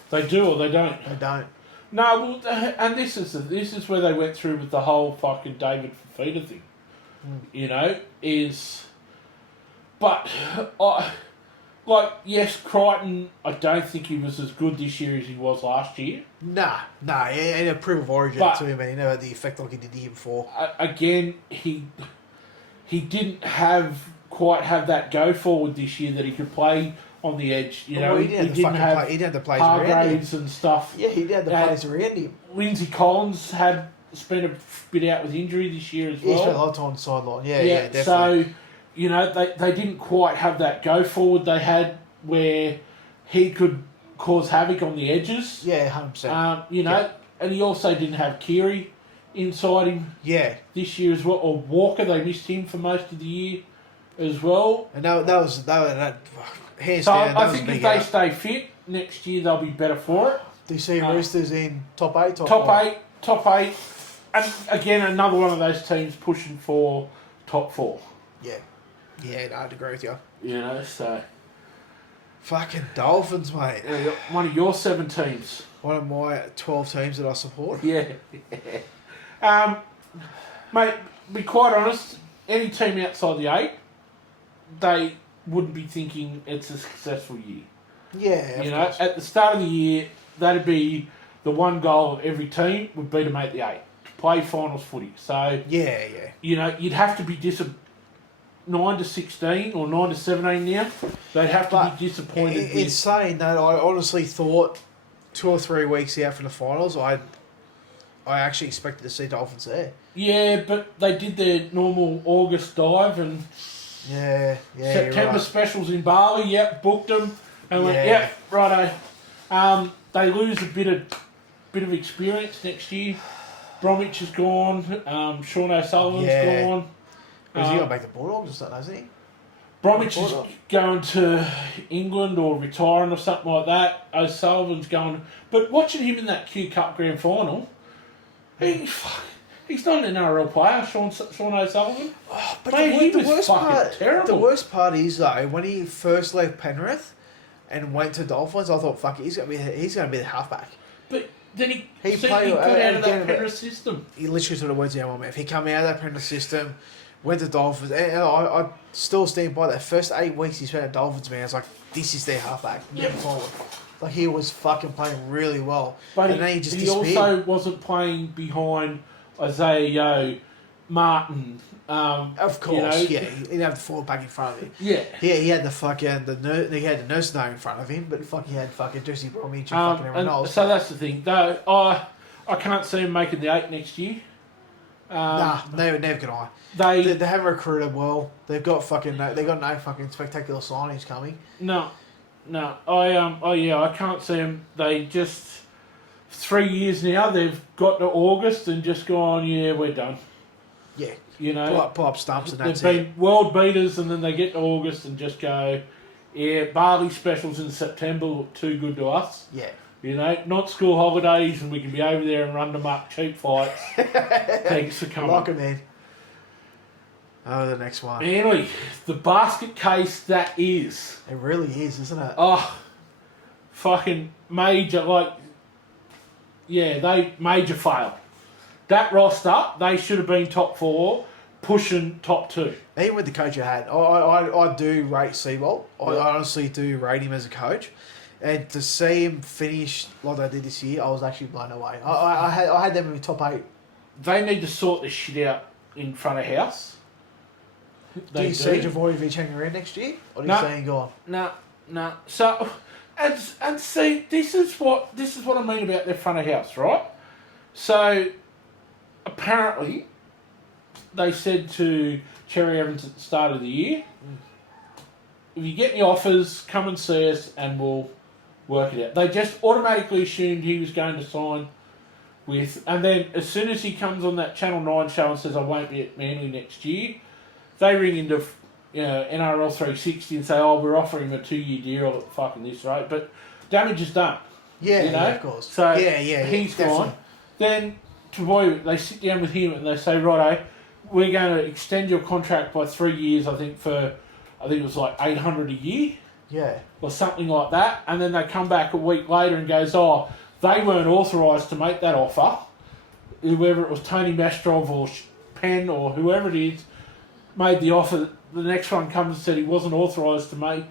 They do or they don't? They don't. No, well, and this is where they went through with the whole fucking David Fafita thing. You know, but yes, Crichton, I don't think he was as good this year as he was last year. Nah, in a proof of origin to him, and he never had the effect like he did the year before. Again, he didn't quite have that go forward this year that he could play on the edge. You know, he didn't have the players around him and stuff. Yeah, he didn't have the players around him. Lindsay Collins had spent a bit out with injury this year as well. He spent a lot of time on the sideline. Yeah, definitely. So, you know, they didn't quite have that go forward they had where he could cause havoc on the edges. Yeah, 100%. You know, and he also didn't have Keary inside him. Yeah. This year as well, or Walker, they missed him for most of the year as well. And that was hands so down. I think if they stay fit next year, they'll be better for it. Do you see Roosters in top 8? Top 8, and again another one of those teams pushing for top 4. Yeah, I'd agree with you. You know, so fucking Dolphins, mate. One of your 7 teams. One of my 12 teams that I support. Yeah. Mate, be quite honest, any team outside the 8, they wouldn't be thinking it's a successful year. Yeah, you know, at the start of the year, that'd be the one goal of every team would be to make the 8, to play finals footy. So yeah. You know, you'd have to be 9 to 16 or 9 to 17 now. They'd have to be disappointed. In saying that, I honestly thought 2 or 3 weeks out from the finals, I actually expected to see Dolphins there. Yeah, but they did their normal August dive and September specials in Bali. Yep, booked them and went. Yep, righto. They lose a bit of experience next year. Bromwich is gone. Sean O'Sullivan's gone. He's going back to Bulldogs or something, hasn't he? Bromwich is going to England or retiring or something like that. O'Sullivan's going. But watching him in that Q Cup Grand Final, he's not an NRL player, Sean O'Sullivan. Oh, but the worst part is, though, when he first left Penrith and went to Dolphins, I thought, fuck it, he's going to be the halfback. But then he played out of that Penrith system. He literally sort of words out my mouth. He came out of that Penrith system, went to Dolphins, and I still stand by that. First 8 weeks he spent at Dolphins, man, I was like, this is their halfback. Yep. Forward. Like, he was fucking playing really well. But and then he also wasn't playing behind Isaiah Yeo, Martin. Of course, he didn't have the forward back in front of him. Yeah. He had the fucking he had the nurse in front of him, but he had fucking Jesse Bromwich and fucking everyone else. So that's the thing. Though I can't see him making the 8 next year. Never can I. They haven't recruited well. They've got no fucking spectacular signings coming. No. I can't see them. They just 3 years now. They've got to August and just gone. Yeah, we're done. Yeah, you know, pull up stumps and that's it. They've been world beaters, and then they get to August and just go. Yeah, Bali specials in September look too good to us. Yeah. You know, not school holidays, and we can be over there and run them up cheap flights. Thanks for coming. Like it, man. Oh, the next one. Anyway, the basket case that is. It really is, isn't it? Oh, fucking major, they major fail. That roster, they should have been top 4, pushing top 2. Even with the coach I had, I do rate Seabolt. I honestly do rate him as a coach. And to see him finish like they did this year, I was actually blown away. I had them in the top 8. They need to sort this shit out in front of house. Do you see Javojevic hanging around next year? Or do you see him gone? No. So, and see, this is what I mean about their front of house, right? So, apparently, they said to Cherry Evans at the start of the year, if you get any offers, come and see us and we'll work it out. They just automatically assumed he was going to sign with... And then as soon as he comes on that Channel 9 show and says, I won't be at Manly next year, they ring into NRL 360 and say, we're offering him a 2-year deal at fucking this rate. But damage is done. Yeah, of course. So he's gone. Then, they sit down with him and they say, righto, we're going to extend your contract by 3 years, I think it was like $800 a year. Yeah. Or something like that. And then they come back a week later and goes, they weren't authorised to make that offer. Whoever it was, Tony Mastrov or Penn or whoever it is, made the offer. The next one comes and said he wasn't authorised to make.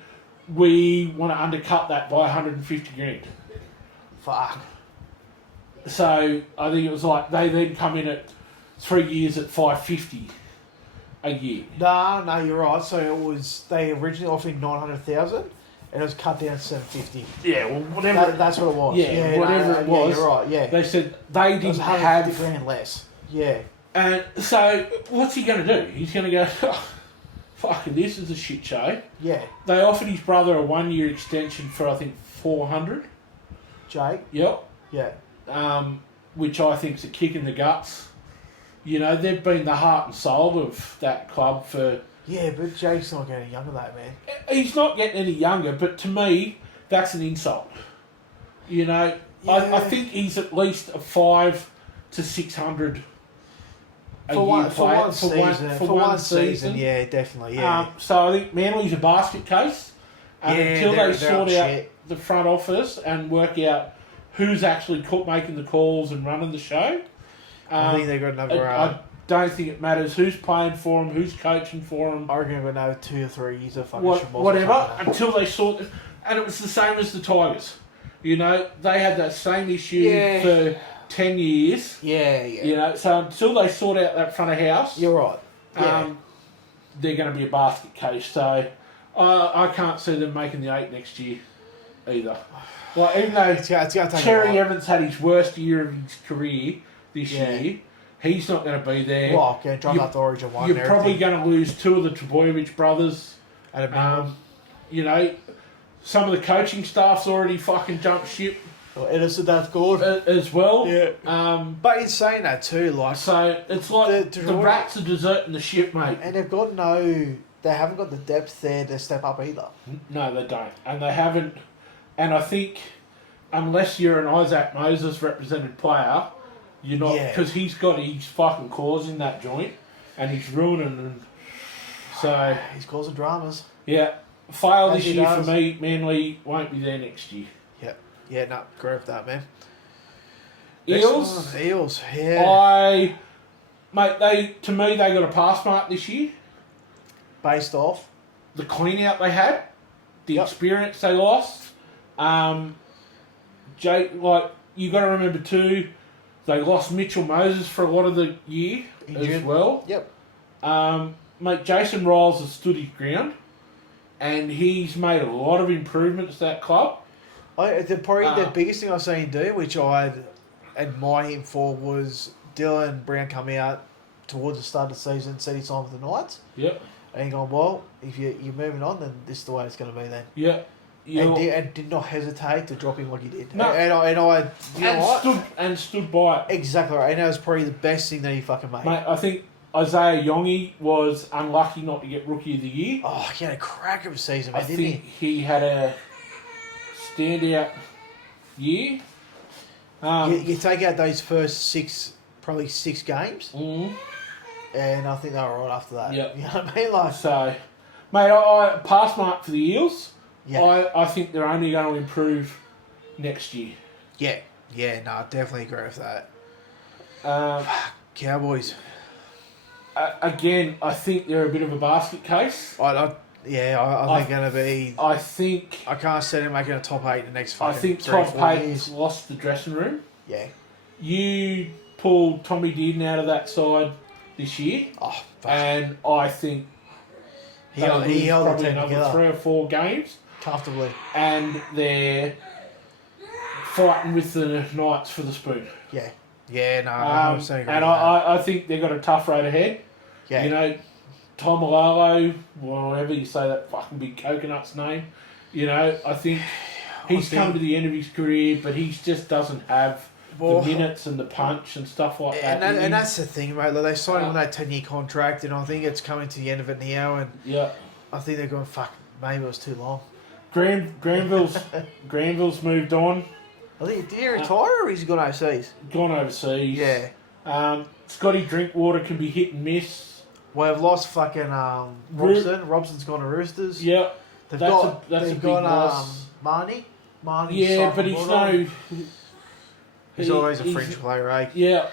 We want to undercut that by $150,000. Fuck. So I think it was like they then come in at 3 years at $550 a year. No, you're right. So it was they originally offered 900,000, and it was cut down to 750. Yeah, well, whatever. That's what it was. Yeah, whatever it was. Yeah, you're right. Yeah. They said they didn't have $150,000 less. Yeah. And so what's he going to do? He's going to go, fucking this is a shit show. Yeah. They offered his brother a 1-year extension for I think $400. Jake. Yep. Yeah. Which I think's a kick in the guts. You know, they've been the heart and soul of that club for... Yeah, but Jake's not getting younger, that man. He's not getting any younger, but to me, that's an insult. You know, yeah. I think he's at least a 500 to 600 for one season. Yeah, definitely, yeah. So I think Manly's a basket case. Until they sort out the front office and work out who's actually making the calls and running the show... I think they've got another... I don't think it matters who's playing for them, who's coaching for them. I reckon we're now 2 or 3 years of fucking whatever, until they sort... And it was the same as the Tigers. You know, they had that same issue for 10 years. Yeah. You know, so until they sort out that front of house... You're right. Yeah. They're going to be a basket case. So I can't see them making the 8 next year either. Like, even though it's gonna take Cherry Evans had his worst year of his career... this year, he's not going to be there. Well, drop out the Origin 1. You're probably going to lose 2 of the Trebojevic brothers. At a minimum. You know, some of the coaching staff's already fucking jumped ship. Well, Edison, that's good. As well. Yeah. But in saying that too, like... So, it's like the rats are deserting the ship, mate. And they've got they haven't got the depth there to step up either. No, they don't. And they haven't... And I think, unless you're an Isaac Moses represented player... You're not, because he's got his fucking claws in that joint, and he's ruining them. So he's causing dramas. Yeah, fail this year for me. Manly won't be there next year. Yeah, no, agree with that, man. Eels, yeah. To me, they got a pass mark this year, based off the clean out they had, the experience they lost. Jake, you got to remember too. They lost Mitchell Moses for a lot of the year as well. Yep. Mate, Jason Riles has stood his ground, and he's made a lot of improvements to that club. The biggest thing I've seen him do, which I admire him for, was Dylan Brown come out towards the start of the season, said he signed with the Knights. Yep. And he gone, well, if you're moving on, then this is the way it's going to be then. Yep. And did not hesitate to drop him like he did. No. And stood by it. Exactly right. And that was probably the best thing that he fucking made. Mate, I think Isaiah Yongi was unlucky not to get Rookie of the Year. Oh, he had a crack of a season, didn't he? I think he had a standout year. You take out those first probably six games, and I think they were right after that. Yep. You know what I mean? So, mate, I pass mark for the Eels. Yeah. I think they're only going to improve next year. Yeah, no, I definitely agree with that. Um, Cowboys. again, I think they're a bit of a basket case. I think going to be. I think I can't see them making a top 8 in the next. I think Todd Payton's lost the dressing room. Yeah. You pulled Tommy Dearden out of that side this year, and I think he held probably another 3 or 4 games comfortably, and they're fighting with the Knights for the spoon. Yeah. Yeah, no, and I think they've got a tough road ahead. Yeah. You know, Tom Malalo, whatever you say that fucking big coconut's name, you know, I think he's come to the end of his career, but he just doesn't have the minutes and the punch and stuff like that. And that's the thing, mate. Like, they signed him on that 10-year contract, and I think it's coming to the end of it now, and I think they're going, fuck, maybe it was too long. Granville's moved on. I think, did he retire or he's gone overseas? Gone overseas. Yeah. Scotty Drinkwater can be hit and miss. Well, they've lost fucking Robson. Robson's gone to Roosters. Yeah. They've got Marnie. Yeah, but he's no... He's always a French player, eh? Yeah.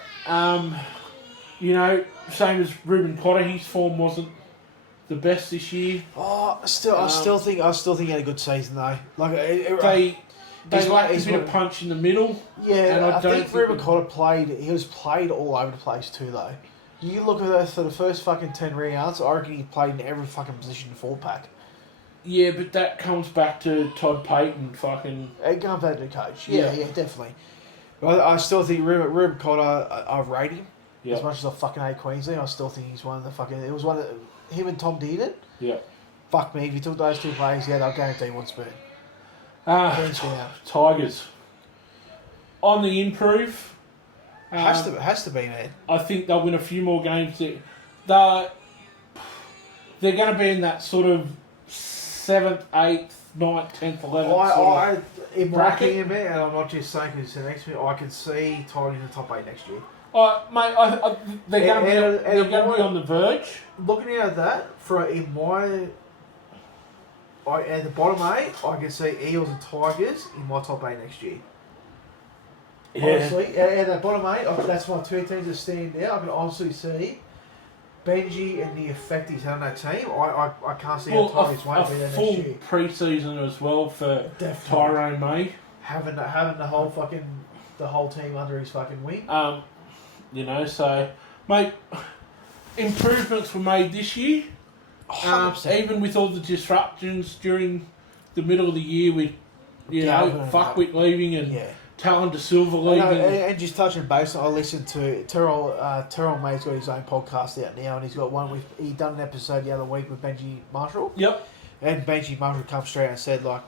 You know, same as Ruben Cotter, his form wasn't the best this year. I still think he had a good season though. Like they lacked a bit of punch in the middle. Yeah, and I think Ruben Cotter played all over the place too though. You look at that for the first fucking 10 rounds, I reckon he played in every fucking position in the 4-pack. Yeah, but that comes back to Todd Payton fucking... It comes back to the coach. Yeah, definitely. But I still think Ruben Cotter, I rate him. Yeah. As much as I fucking hate Queensland, I still think he's one of the fucking... It was one of him and Tom Dearden. Yeah. Fuck me, if you took those 2 players, they'll guarantee one spoon. Tigers. On the improve... has to be, man. I think they'll win a few more games. They're going to be in that sort of 7th, 8th, 9th, 10th, 11th in my opinion, man, and I'm not just saying because it's next year, I can see Tigers in the top 8 next year. Mate, they're going to be on the verge. Looking at that, at the bottom 8, I can see Eels and Tigers in my top 8 next year. Yeah. Honestly, at the bottom 8, that's my 2 teams that stand out. I can honestly see Benji and the effect he's having on that team. I can't see how Tigers won't be there next year. Full pre-season as well for Tyrone May. Having the whole team under his fucking wing. You know, so mate, improvements were made this year. Even with all the disruptions during the middle of the year with Fuckwick leaving and Talon De Silva leaving. And just touching base, I listened to Terrell May's got his own podcast out now, and he's got one he done an episode the other week with Benji Marshall. Yep. And Benji Marshall come straight out and said like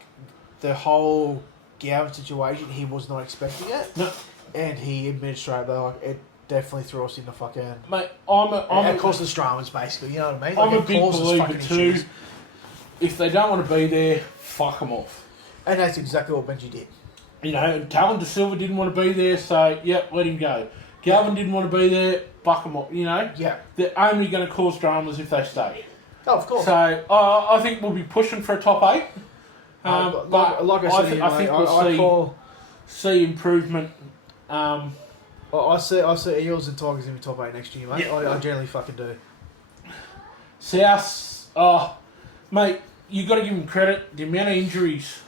the whole Gowan situation, he was not expecting it. No. And he admitted straight away like it definitely threw us in the fucking... Mate, it caused the dramas, basically, you know what I mean? I'm a big believer too. If they don't want to be there, fuck them off. And that's exactly what Benji did. You know, Talon De Silva didn't want to be there, so, let him go. Galvin didn't want to be there, fuck them off, you know? Yeah. They're only going to cause dramas if they stay. Oh, of course. So, I think we'll be pushing for a top 8. But like I said, I think we'll see improvement. I see Eels and Tigers in the top 8 next year, mate. Yeah. I generally fucking do. South, mate, you got to give them credit. The amount of injuries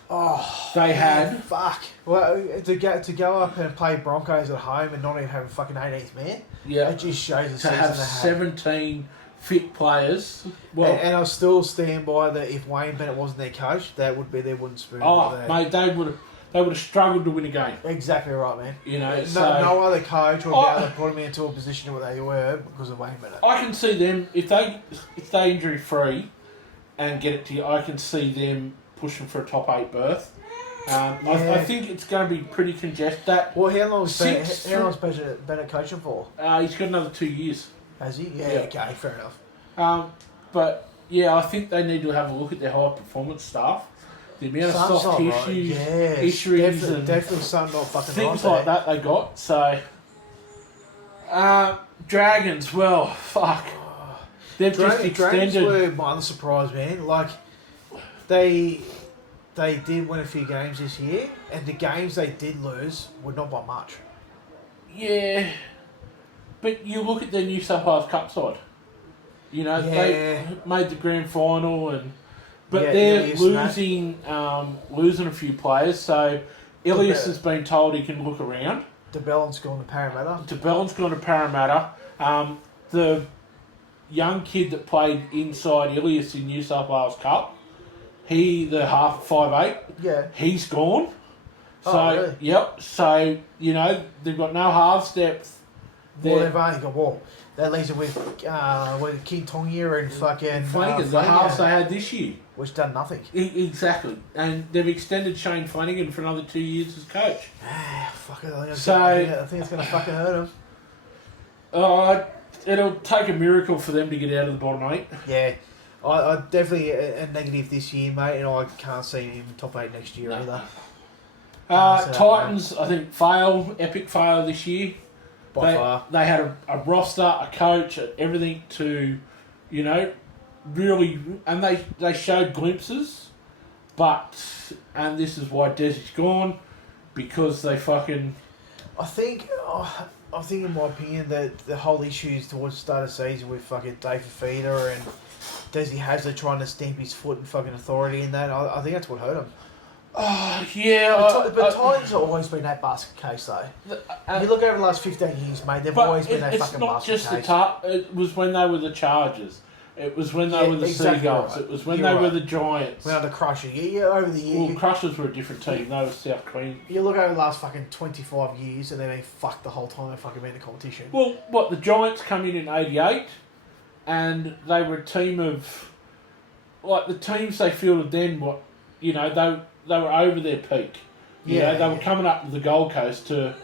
they had. Fuck. Well, to go up and play Broncos at home and not even have a fucking 18th man. Yeah. It just shows the season have 17 fit players. Well, and I'll still stand by that. If Wayne Bennett wasn't their coach, that would be their wooden spoon. Mate, they would have struggled to win a game. Exactly right, man. You know, no other coach would be able to put them into a position where they were because of Wayne Bennett. I can see them if they injury free and get it to you. I can see them pushing for a top 8 berth. I think it's going to be pretty congested. Well, how long's Bennett coaching for? He's got another 2 years. Has he? Yeah. Okay, fair enough. But I think they need to have a look at their high performance staff. The amount of soft tissues, issues, definitely something not fucking things right like that they got. So, Dragons, well, fuck. They've just extended. Dragons were my surprise, man. Like, they did win a few games this year, and the games they did lose were not by much. Yeah, but you look at the New South Wales Cup side. You know, they made the grand final, but Yeah, they're losing losing a few players. So Ilias has been told he can look around. DeBellin's gone to Parramatta. The young kid that played inside Ilias in New South Wales Cup, the half 5'8", he's gone. So really? Yep. So they've got no halves depth. Well, they've only got that leaves it with King Tongia and fucking Flanagan, the halves they had this year, which done nothing. Exactly, and they've extended Shane Flanagan for another 2 years as coach. Fuck it, I think it's gonna fucking hurt him. It'll take a miracle for them to get out of the bottom 8. Yeah, I definitely a negative this year, mate, and I can't see him top 8 next year either. Titans, I think, epic fail this year. By far. They had a roster, a coach, everything to, really, and they showed glimpses, and this is why Desi's gone, because they fucking... I think in my opinion that the whole issues towards the start of the season with fucking Dave Fafita and Desi Hazler trying to stamp his foot and fucking authority in that, I think that's what hurt him. Yeah, but Titans have always been that basket case, though. You look over the last 15 years, mate, they've always been that fucking basket case. It's not just it was when they were the Chargers. It was when they were the Seagulls. Right. It was when they were the Giants. When they were the Crushers. Yeah, over the years. Well, Crushers were a different team. They were South Queen. You look over the last fucking 25 years and they've been fucked the whole time they've fucking been in the competition. Well, the Giants come in 88 and they were a team of... Like, the teams they fielded then, they were over their peak. They were coming up to the Gold Coast to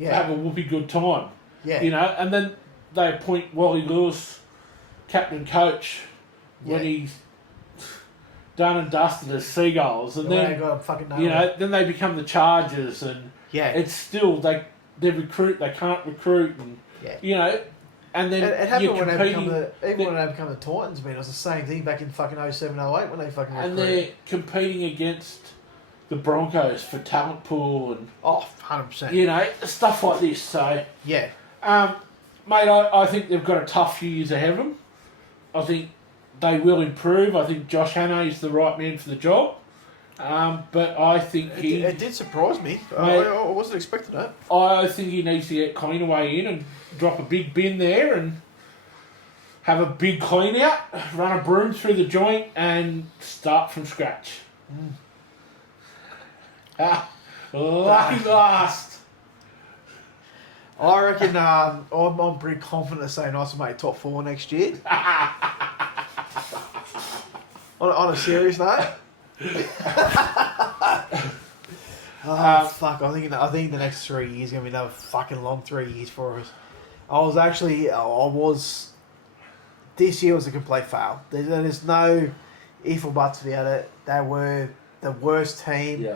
have a whoopee good time. Yeah. And then they appoint Wally Lewis, captain coach, when he's done and dusted as Seagulls, and then then they become the Chargers, and it's still they recruit, they can't recruit, and and then it happened when they become the Titans, man. It was the same thing back in fucking 07, 08 when they fucking recruited. And they're competing against the Broncos for talent pool and 100%. Stuff like this. So mate, I think they've got a tough few years ahead of them. I think they will improve. I think Josh Hannay is the right man for the job. But I think it did surprise me. I wasn't expecting that. I think he needs to get Cleanaway in and drop a big bin there and have a big clean out, run a broom through the joint and start from scratch. Lucky last. I reckon I'm pretty confident of saying I'll make top 4 next year. on a serious note. Fuck! I think the next 3 years are gonna be another fucking long 3 years for us. This year was a complete fail. There's no if or buts about it. They were the worst team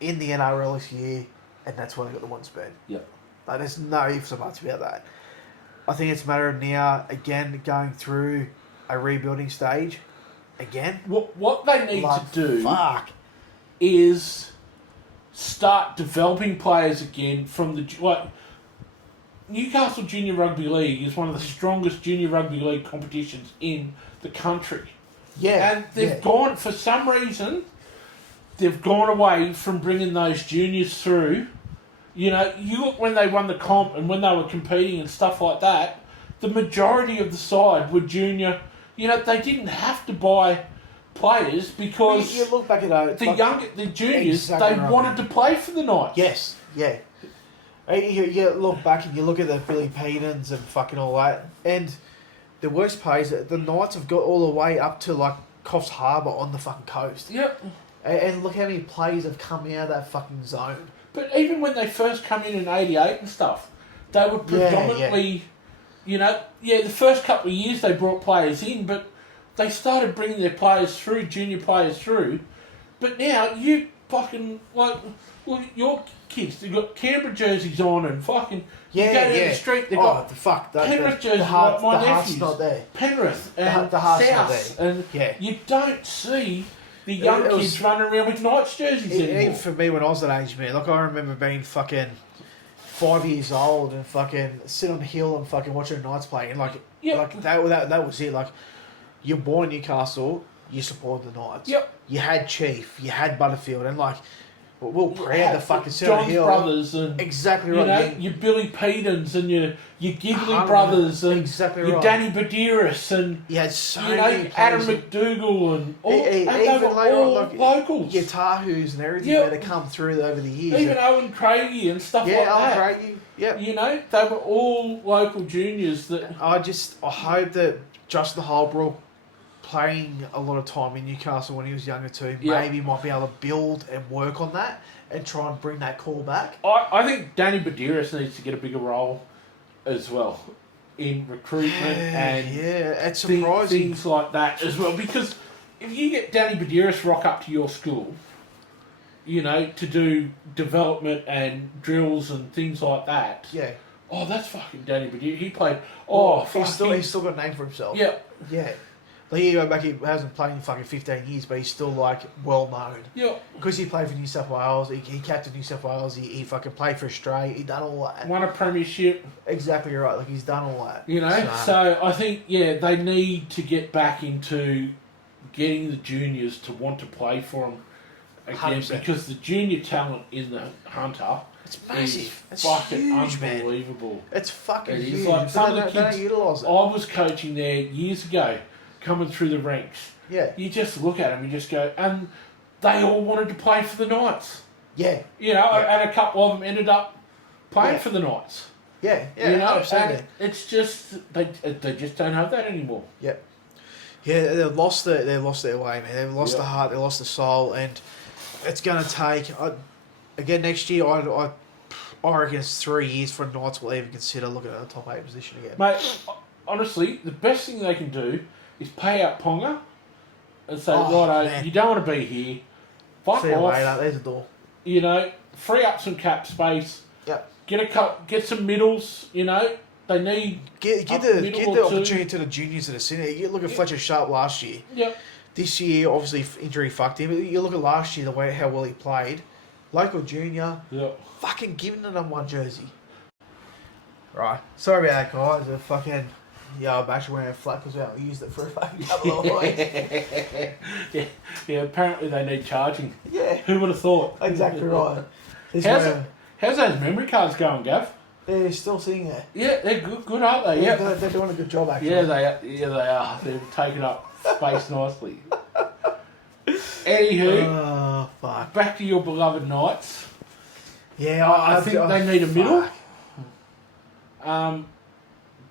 in the NRL this year, and that's why they got the one spin. Yeah. Like, there's no ifs or buts about that. I think it's a matter of now, again, going through a rebuilding stage. Again. What they need to do is start developing players again from the... Newcastle Junior Rugby League is one of the strongest junior rugby league competitions in the country. Yeah. And they've gone, for some reason, they've gone away from bringing those juniors through. You look when they won the comp and when they were competing and stuff like that, the majority of the side were junior. They didn't have to buy players because you look back at the juniors, they wanted to play for the Knights. Yes, yeah. You look back and you look at the Billy Peters and fucking all that, and the worst players, the Knights have got all the way up to like Coffs Harbour on the fucking coast. Yep. And look how many players have come out of that fucking zone. But even when they first come in 88 and stuff, they were predominantly, the first couple of years they brought players in, but they started bringing their players through, junior players through. But now you fucking, your kids, they've got Canberra jerseys on and fucking, you go down the street, they've got Penrith jerseys like my nephews. Not there. Penrith and South. And you don't see the young kids running around with Knights jerseys anymore. Even for me when I was that age, man, I remember being fucking 5 years old and fucking sit on the hill and fucking watch the Knights play. And like that was it. Like, you're born in Newcastle, you supported the Knights. Yep. You had Chief, you had Butterfield, and like, we're proud to fucking sit on the John's hill. brothers and exactly right. Your Billy Pedens and your Giggly brothers and your Danny Badiris and you had so many Adam McDougall and all, even all locals. Your Tahus and everything that have come through over the years. Even Owen Craigie and stuff like that. Yeah, Owen Craigie. Yeah. They were all local juniors that... I hope that Justin Holbrook, playing a lot of time in Newcastle when he was younger too, maybe might be able to build and work on that and try and bring that call back. I think Danny Badiris needs to get a bigger role as well in recruitment and it's surprising. Things like that as well, because if you get Danny Badiris rock up to your school, to do development and drills and things like that. Yeah. Oh, that's fucking Danny Badiris. He played... he's still got a name for himself. Yeah. Yeah. Like, you go back, he hasn't played in fucking 15 years, but he's still, like, well known. Yeah. Because he played for New South Wales, he captained New South Wales, he fucking played for Australia, he done all that. Won a premiership. Exactly right, like, he's done all that. So I think, they need to get back into getting the juniors to want to play for them again, 100%. Because the junior talent in the Hunter... It's massive. It's fucking huge, unbelievable. Man. It's fucking huge. Like some of the kids, they don't utilise it. I was coaching there years ago, coming through the ranks. Yeah. You just look at them and just go, and they all wanted to play for the Knights. Yeah. And a couple of them ended up playing for the Knights. Yeah. And it's just they just don't have that anymore. Yep. Yeah, they've lost their way, man. They've lost the heart, they've lost the soul, and it's going to take. Again, next year, I reckon it's 3 years for Knights will even consider looking at the top 8 position again. Mate, honestly, the best thing they can do is pay out Ponga and say, righto, you don't want to be here. Fuck See you off. later, there's a door. Free up some cap space. Yep. Get some middles, They need... Give the opportunity to the juniors that are sitting there. You look at Fletcher Sharp last year. Yep. This year, obviously, injury fucked him. You look at last year, how well he played. Local junior, fucking giving the number 1 jersey. Right. Sorry about that, guys. I'm actually wearing a flat because we used it for a fucking couple of weeks. Yeah, apparently they need charging. Yeah. Who would have thought? Exactly right. How's those memory cards going, Gav? They're still sitting there. Yeah, they're good, aren't they? Yeah. They're doing a good job, actually. Yeah, they are. They're taking up space nicely. Anywho, fuck. Back to your beloved Knights. Yeah, I think they need a middle.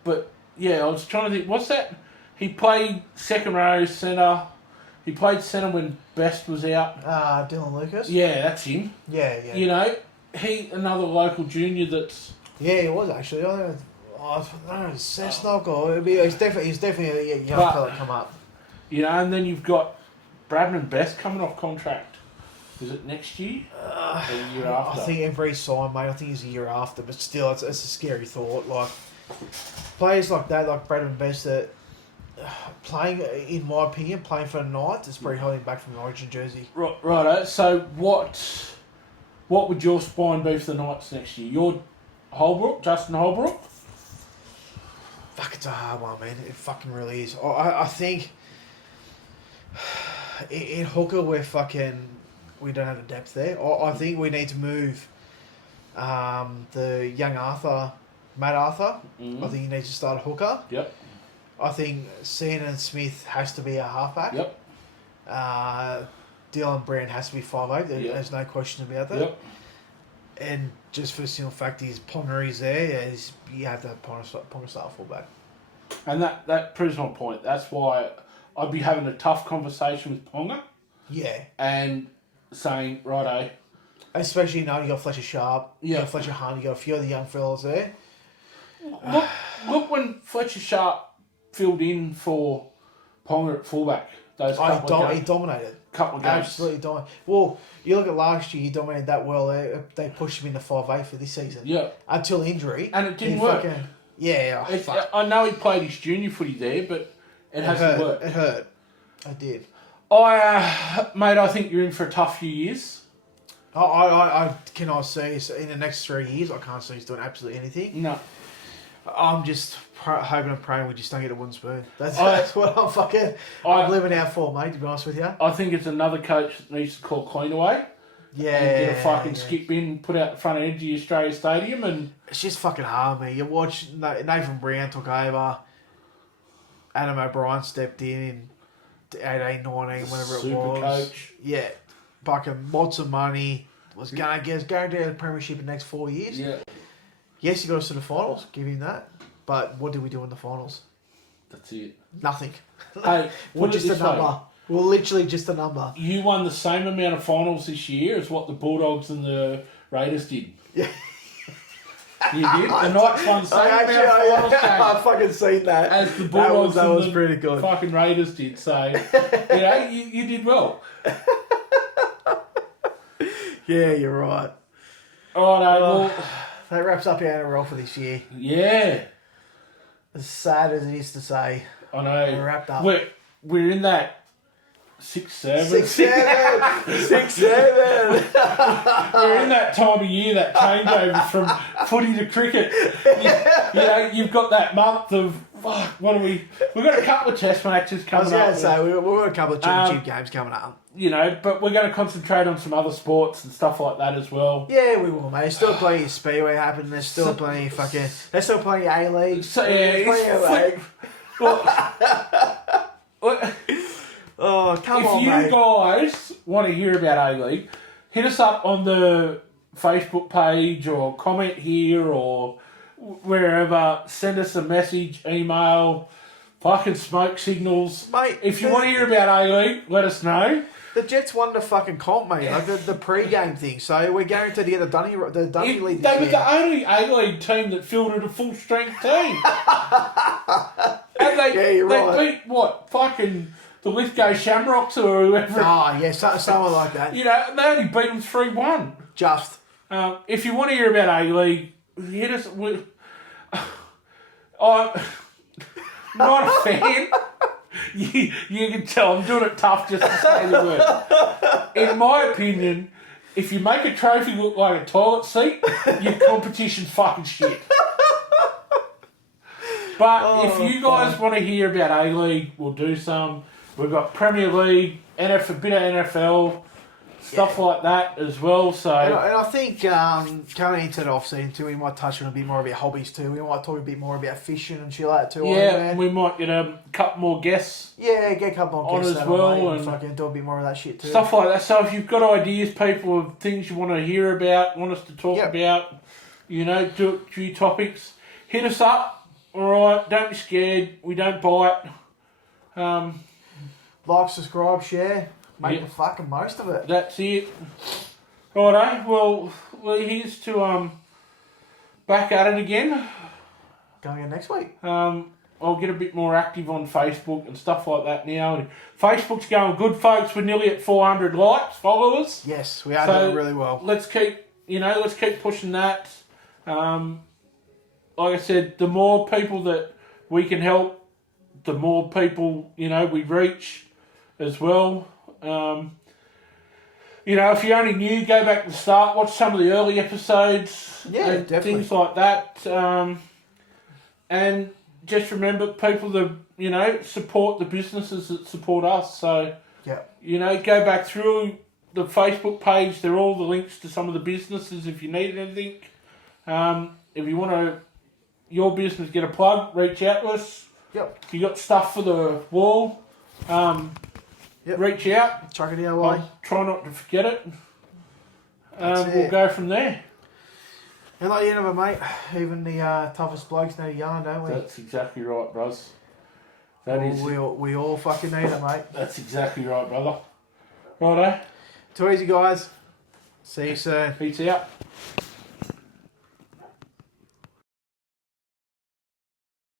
But I was trying to think. What's that? He played second row centre. He played centre when Best was out. Dylan Lucas. Yeah, that's him. Yeah. He another local junior that's. Yeah, he was actually. I don't know, Cessnock or he's definitely a young fella come up. And then you've got Bradman Best coming off contract. Is it next year? Or the year after? I think every sign, mate. I think it's a year after, but still, it's a scary thought. Like players like that, like Bradman Best, that playing, in my opinion, playing for the Knights is probably holding back from the Origin jersey. Righto. So what would your spine be for the Knights next year? Your Justin Holbrook? Fuck, it's a hard one, man. It fucking really is. I think in hooker we don't have the depth there. I think we need to move the young Matt Arthur. Mm-hmm. I think he needs to start a hooker. Yep. I think Sandon Smith has to be a halfback. Yep. Dylan Brand has to be 5'8". There's no question about that. Yep. And just for the simple fact Ponga's there, you have to have Ponga start fullback. And that proves my point. That's why I'd be having a tough conversation with Ponga. Yeah. And saying, righto. Especially now you got Fletcher Sharp, you got Fletcher Hunt, you got a few other young fellas there. Look when Fletcher Sharp filled in for Ponga at fullback. He dominated. Couple of games. Absolutely dominated. Well, you look at last year, he dominated that well. They pushed him into 5'8" for this season. Yeah. Until injury. And it didn't work. I know he played his junior footy there, but it hasn't worked. It hurt. I did. Mate, I think you're in for a tough few years. I cannot see in the next 3 years. I can't see us doing absolutely anything. No. I'm just hoping and praying we just don't get a wooden spoon. That's what I'm living out for, mate, to be honest with you. I think it's another coach that needs to call Cleanaway. Yeah. And get a fucking skip in, put out the front edge of the Australia Stadium, and it's just fucking hard, man. You watch Nathan Brown took over, Adam O'Brien stepped in 18, 19, whatever it was. Coach. Yeah. Fucking lots of money. Was going to the premiership in the next 4 years. Yeah. Yes, he got us to the finals. Give him that. But what did we do in the finals? That's it. Nothing. Hey, we're just a number. Way. We're literally just a number. You won the same amount of finals this year as what the Bulldogs and the Raiders did. Yeah. You did? The Knights won the same amount of finals games. I've fucking seen that. As the Bulldogs that was and pretty good. Fucking Raiders did. So, you did well. Yeah, you're right. Oh, no, well... That wraps up our NRL for this year. Yeah. As sad as it is to say. I know. We're wrapped up. We're in that 6-7. 6-7. 6-7. We're in that time of year, that changeover from footy to cricket. You've got that month of, what are we... We've got a couple of test matches coming up. I was going to say, we've got a couple of championship games coming up. But we're going to concentrate on some other sports and stuff like that as well. Yeah, we will, mate. There's still plenty of Speedway happening. There's still plenty of fucking... There's still plenty of A-League. So, yeah, oh, come on, mate. If you guys want to hear about A-League, hit us up on the Facebook page or comment here or wherever. Send us a message, email, fucking smoke signals. Mate, if you want to hear about A-League, let us know. The Jets won the fucking comp, mate. Like the pre-game thing. So we're guaranteed to get the Dunny League this They were the only A-League team that fielded a full-strength team. And they beat, what, fucking the Lithgow Shamrocks or whoever. Oh, yeah, someone like that. They only beat them 3-1. Just. If you want to hear about A-League, hit us with... I'm not a fan. You can tell I'm doing it tough just to say the word. In my opinion, if you make a trophy look like a toilet seat, your competition's fucking shit. But if you guys want to hear about A-League, we'll do some. We've got Premier League, a bit of NFL, stuff like that as well. So, and I think coming into the off-season too, we might touch on a bit more about hobbies too. We might talk a bit more about fishing and shit like that too. Yeah, we might get a couple more guests. Yeah, get a couple more guests as well, and fucking do a bit more of that shit too. Stuff like that. So if you've got ideas, people, of things you want to hear about, want us to talk about, do a few topics, hit us up. All right, don't be scared. We don't bite. Like, subscribe, share. Make the fucking most of it. That's it. Righto. Well, here's to back at it again. Going in next week. I'll get a bit more active on Facebook and stuff like that now. And Facebook's going good, folks. We're nearly at 400 likes, followers. Yes, we are doing really well. Let's keep pushing that. Like I said, the more people that we can help, the more people, we reach as well. If you're only new, go back to the start, watch some of the early episodes. Yeah, and definitely. Things like that. And just remember, people that, support the businesses that support us. So, go back through the Facebook page. There are all the links to some of the businesses if you need anything. If you want your business get a plug, reach out to us. Yep. If you got stuff for the wall, reach out. Chuck it our way. Try not to forget it. We'll go from there. And like the end of it, mate, even the toughest blokes need a yarn, don't we? That's exactly right, bros. We all fucking need it, mate. That's exactly right, brother. Righto. Too easy, guys. See you soon. Peace out.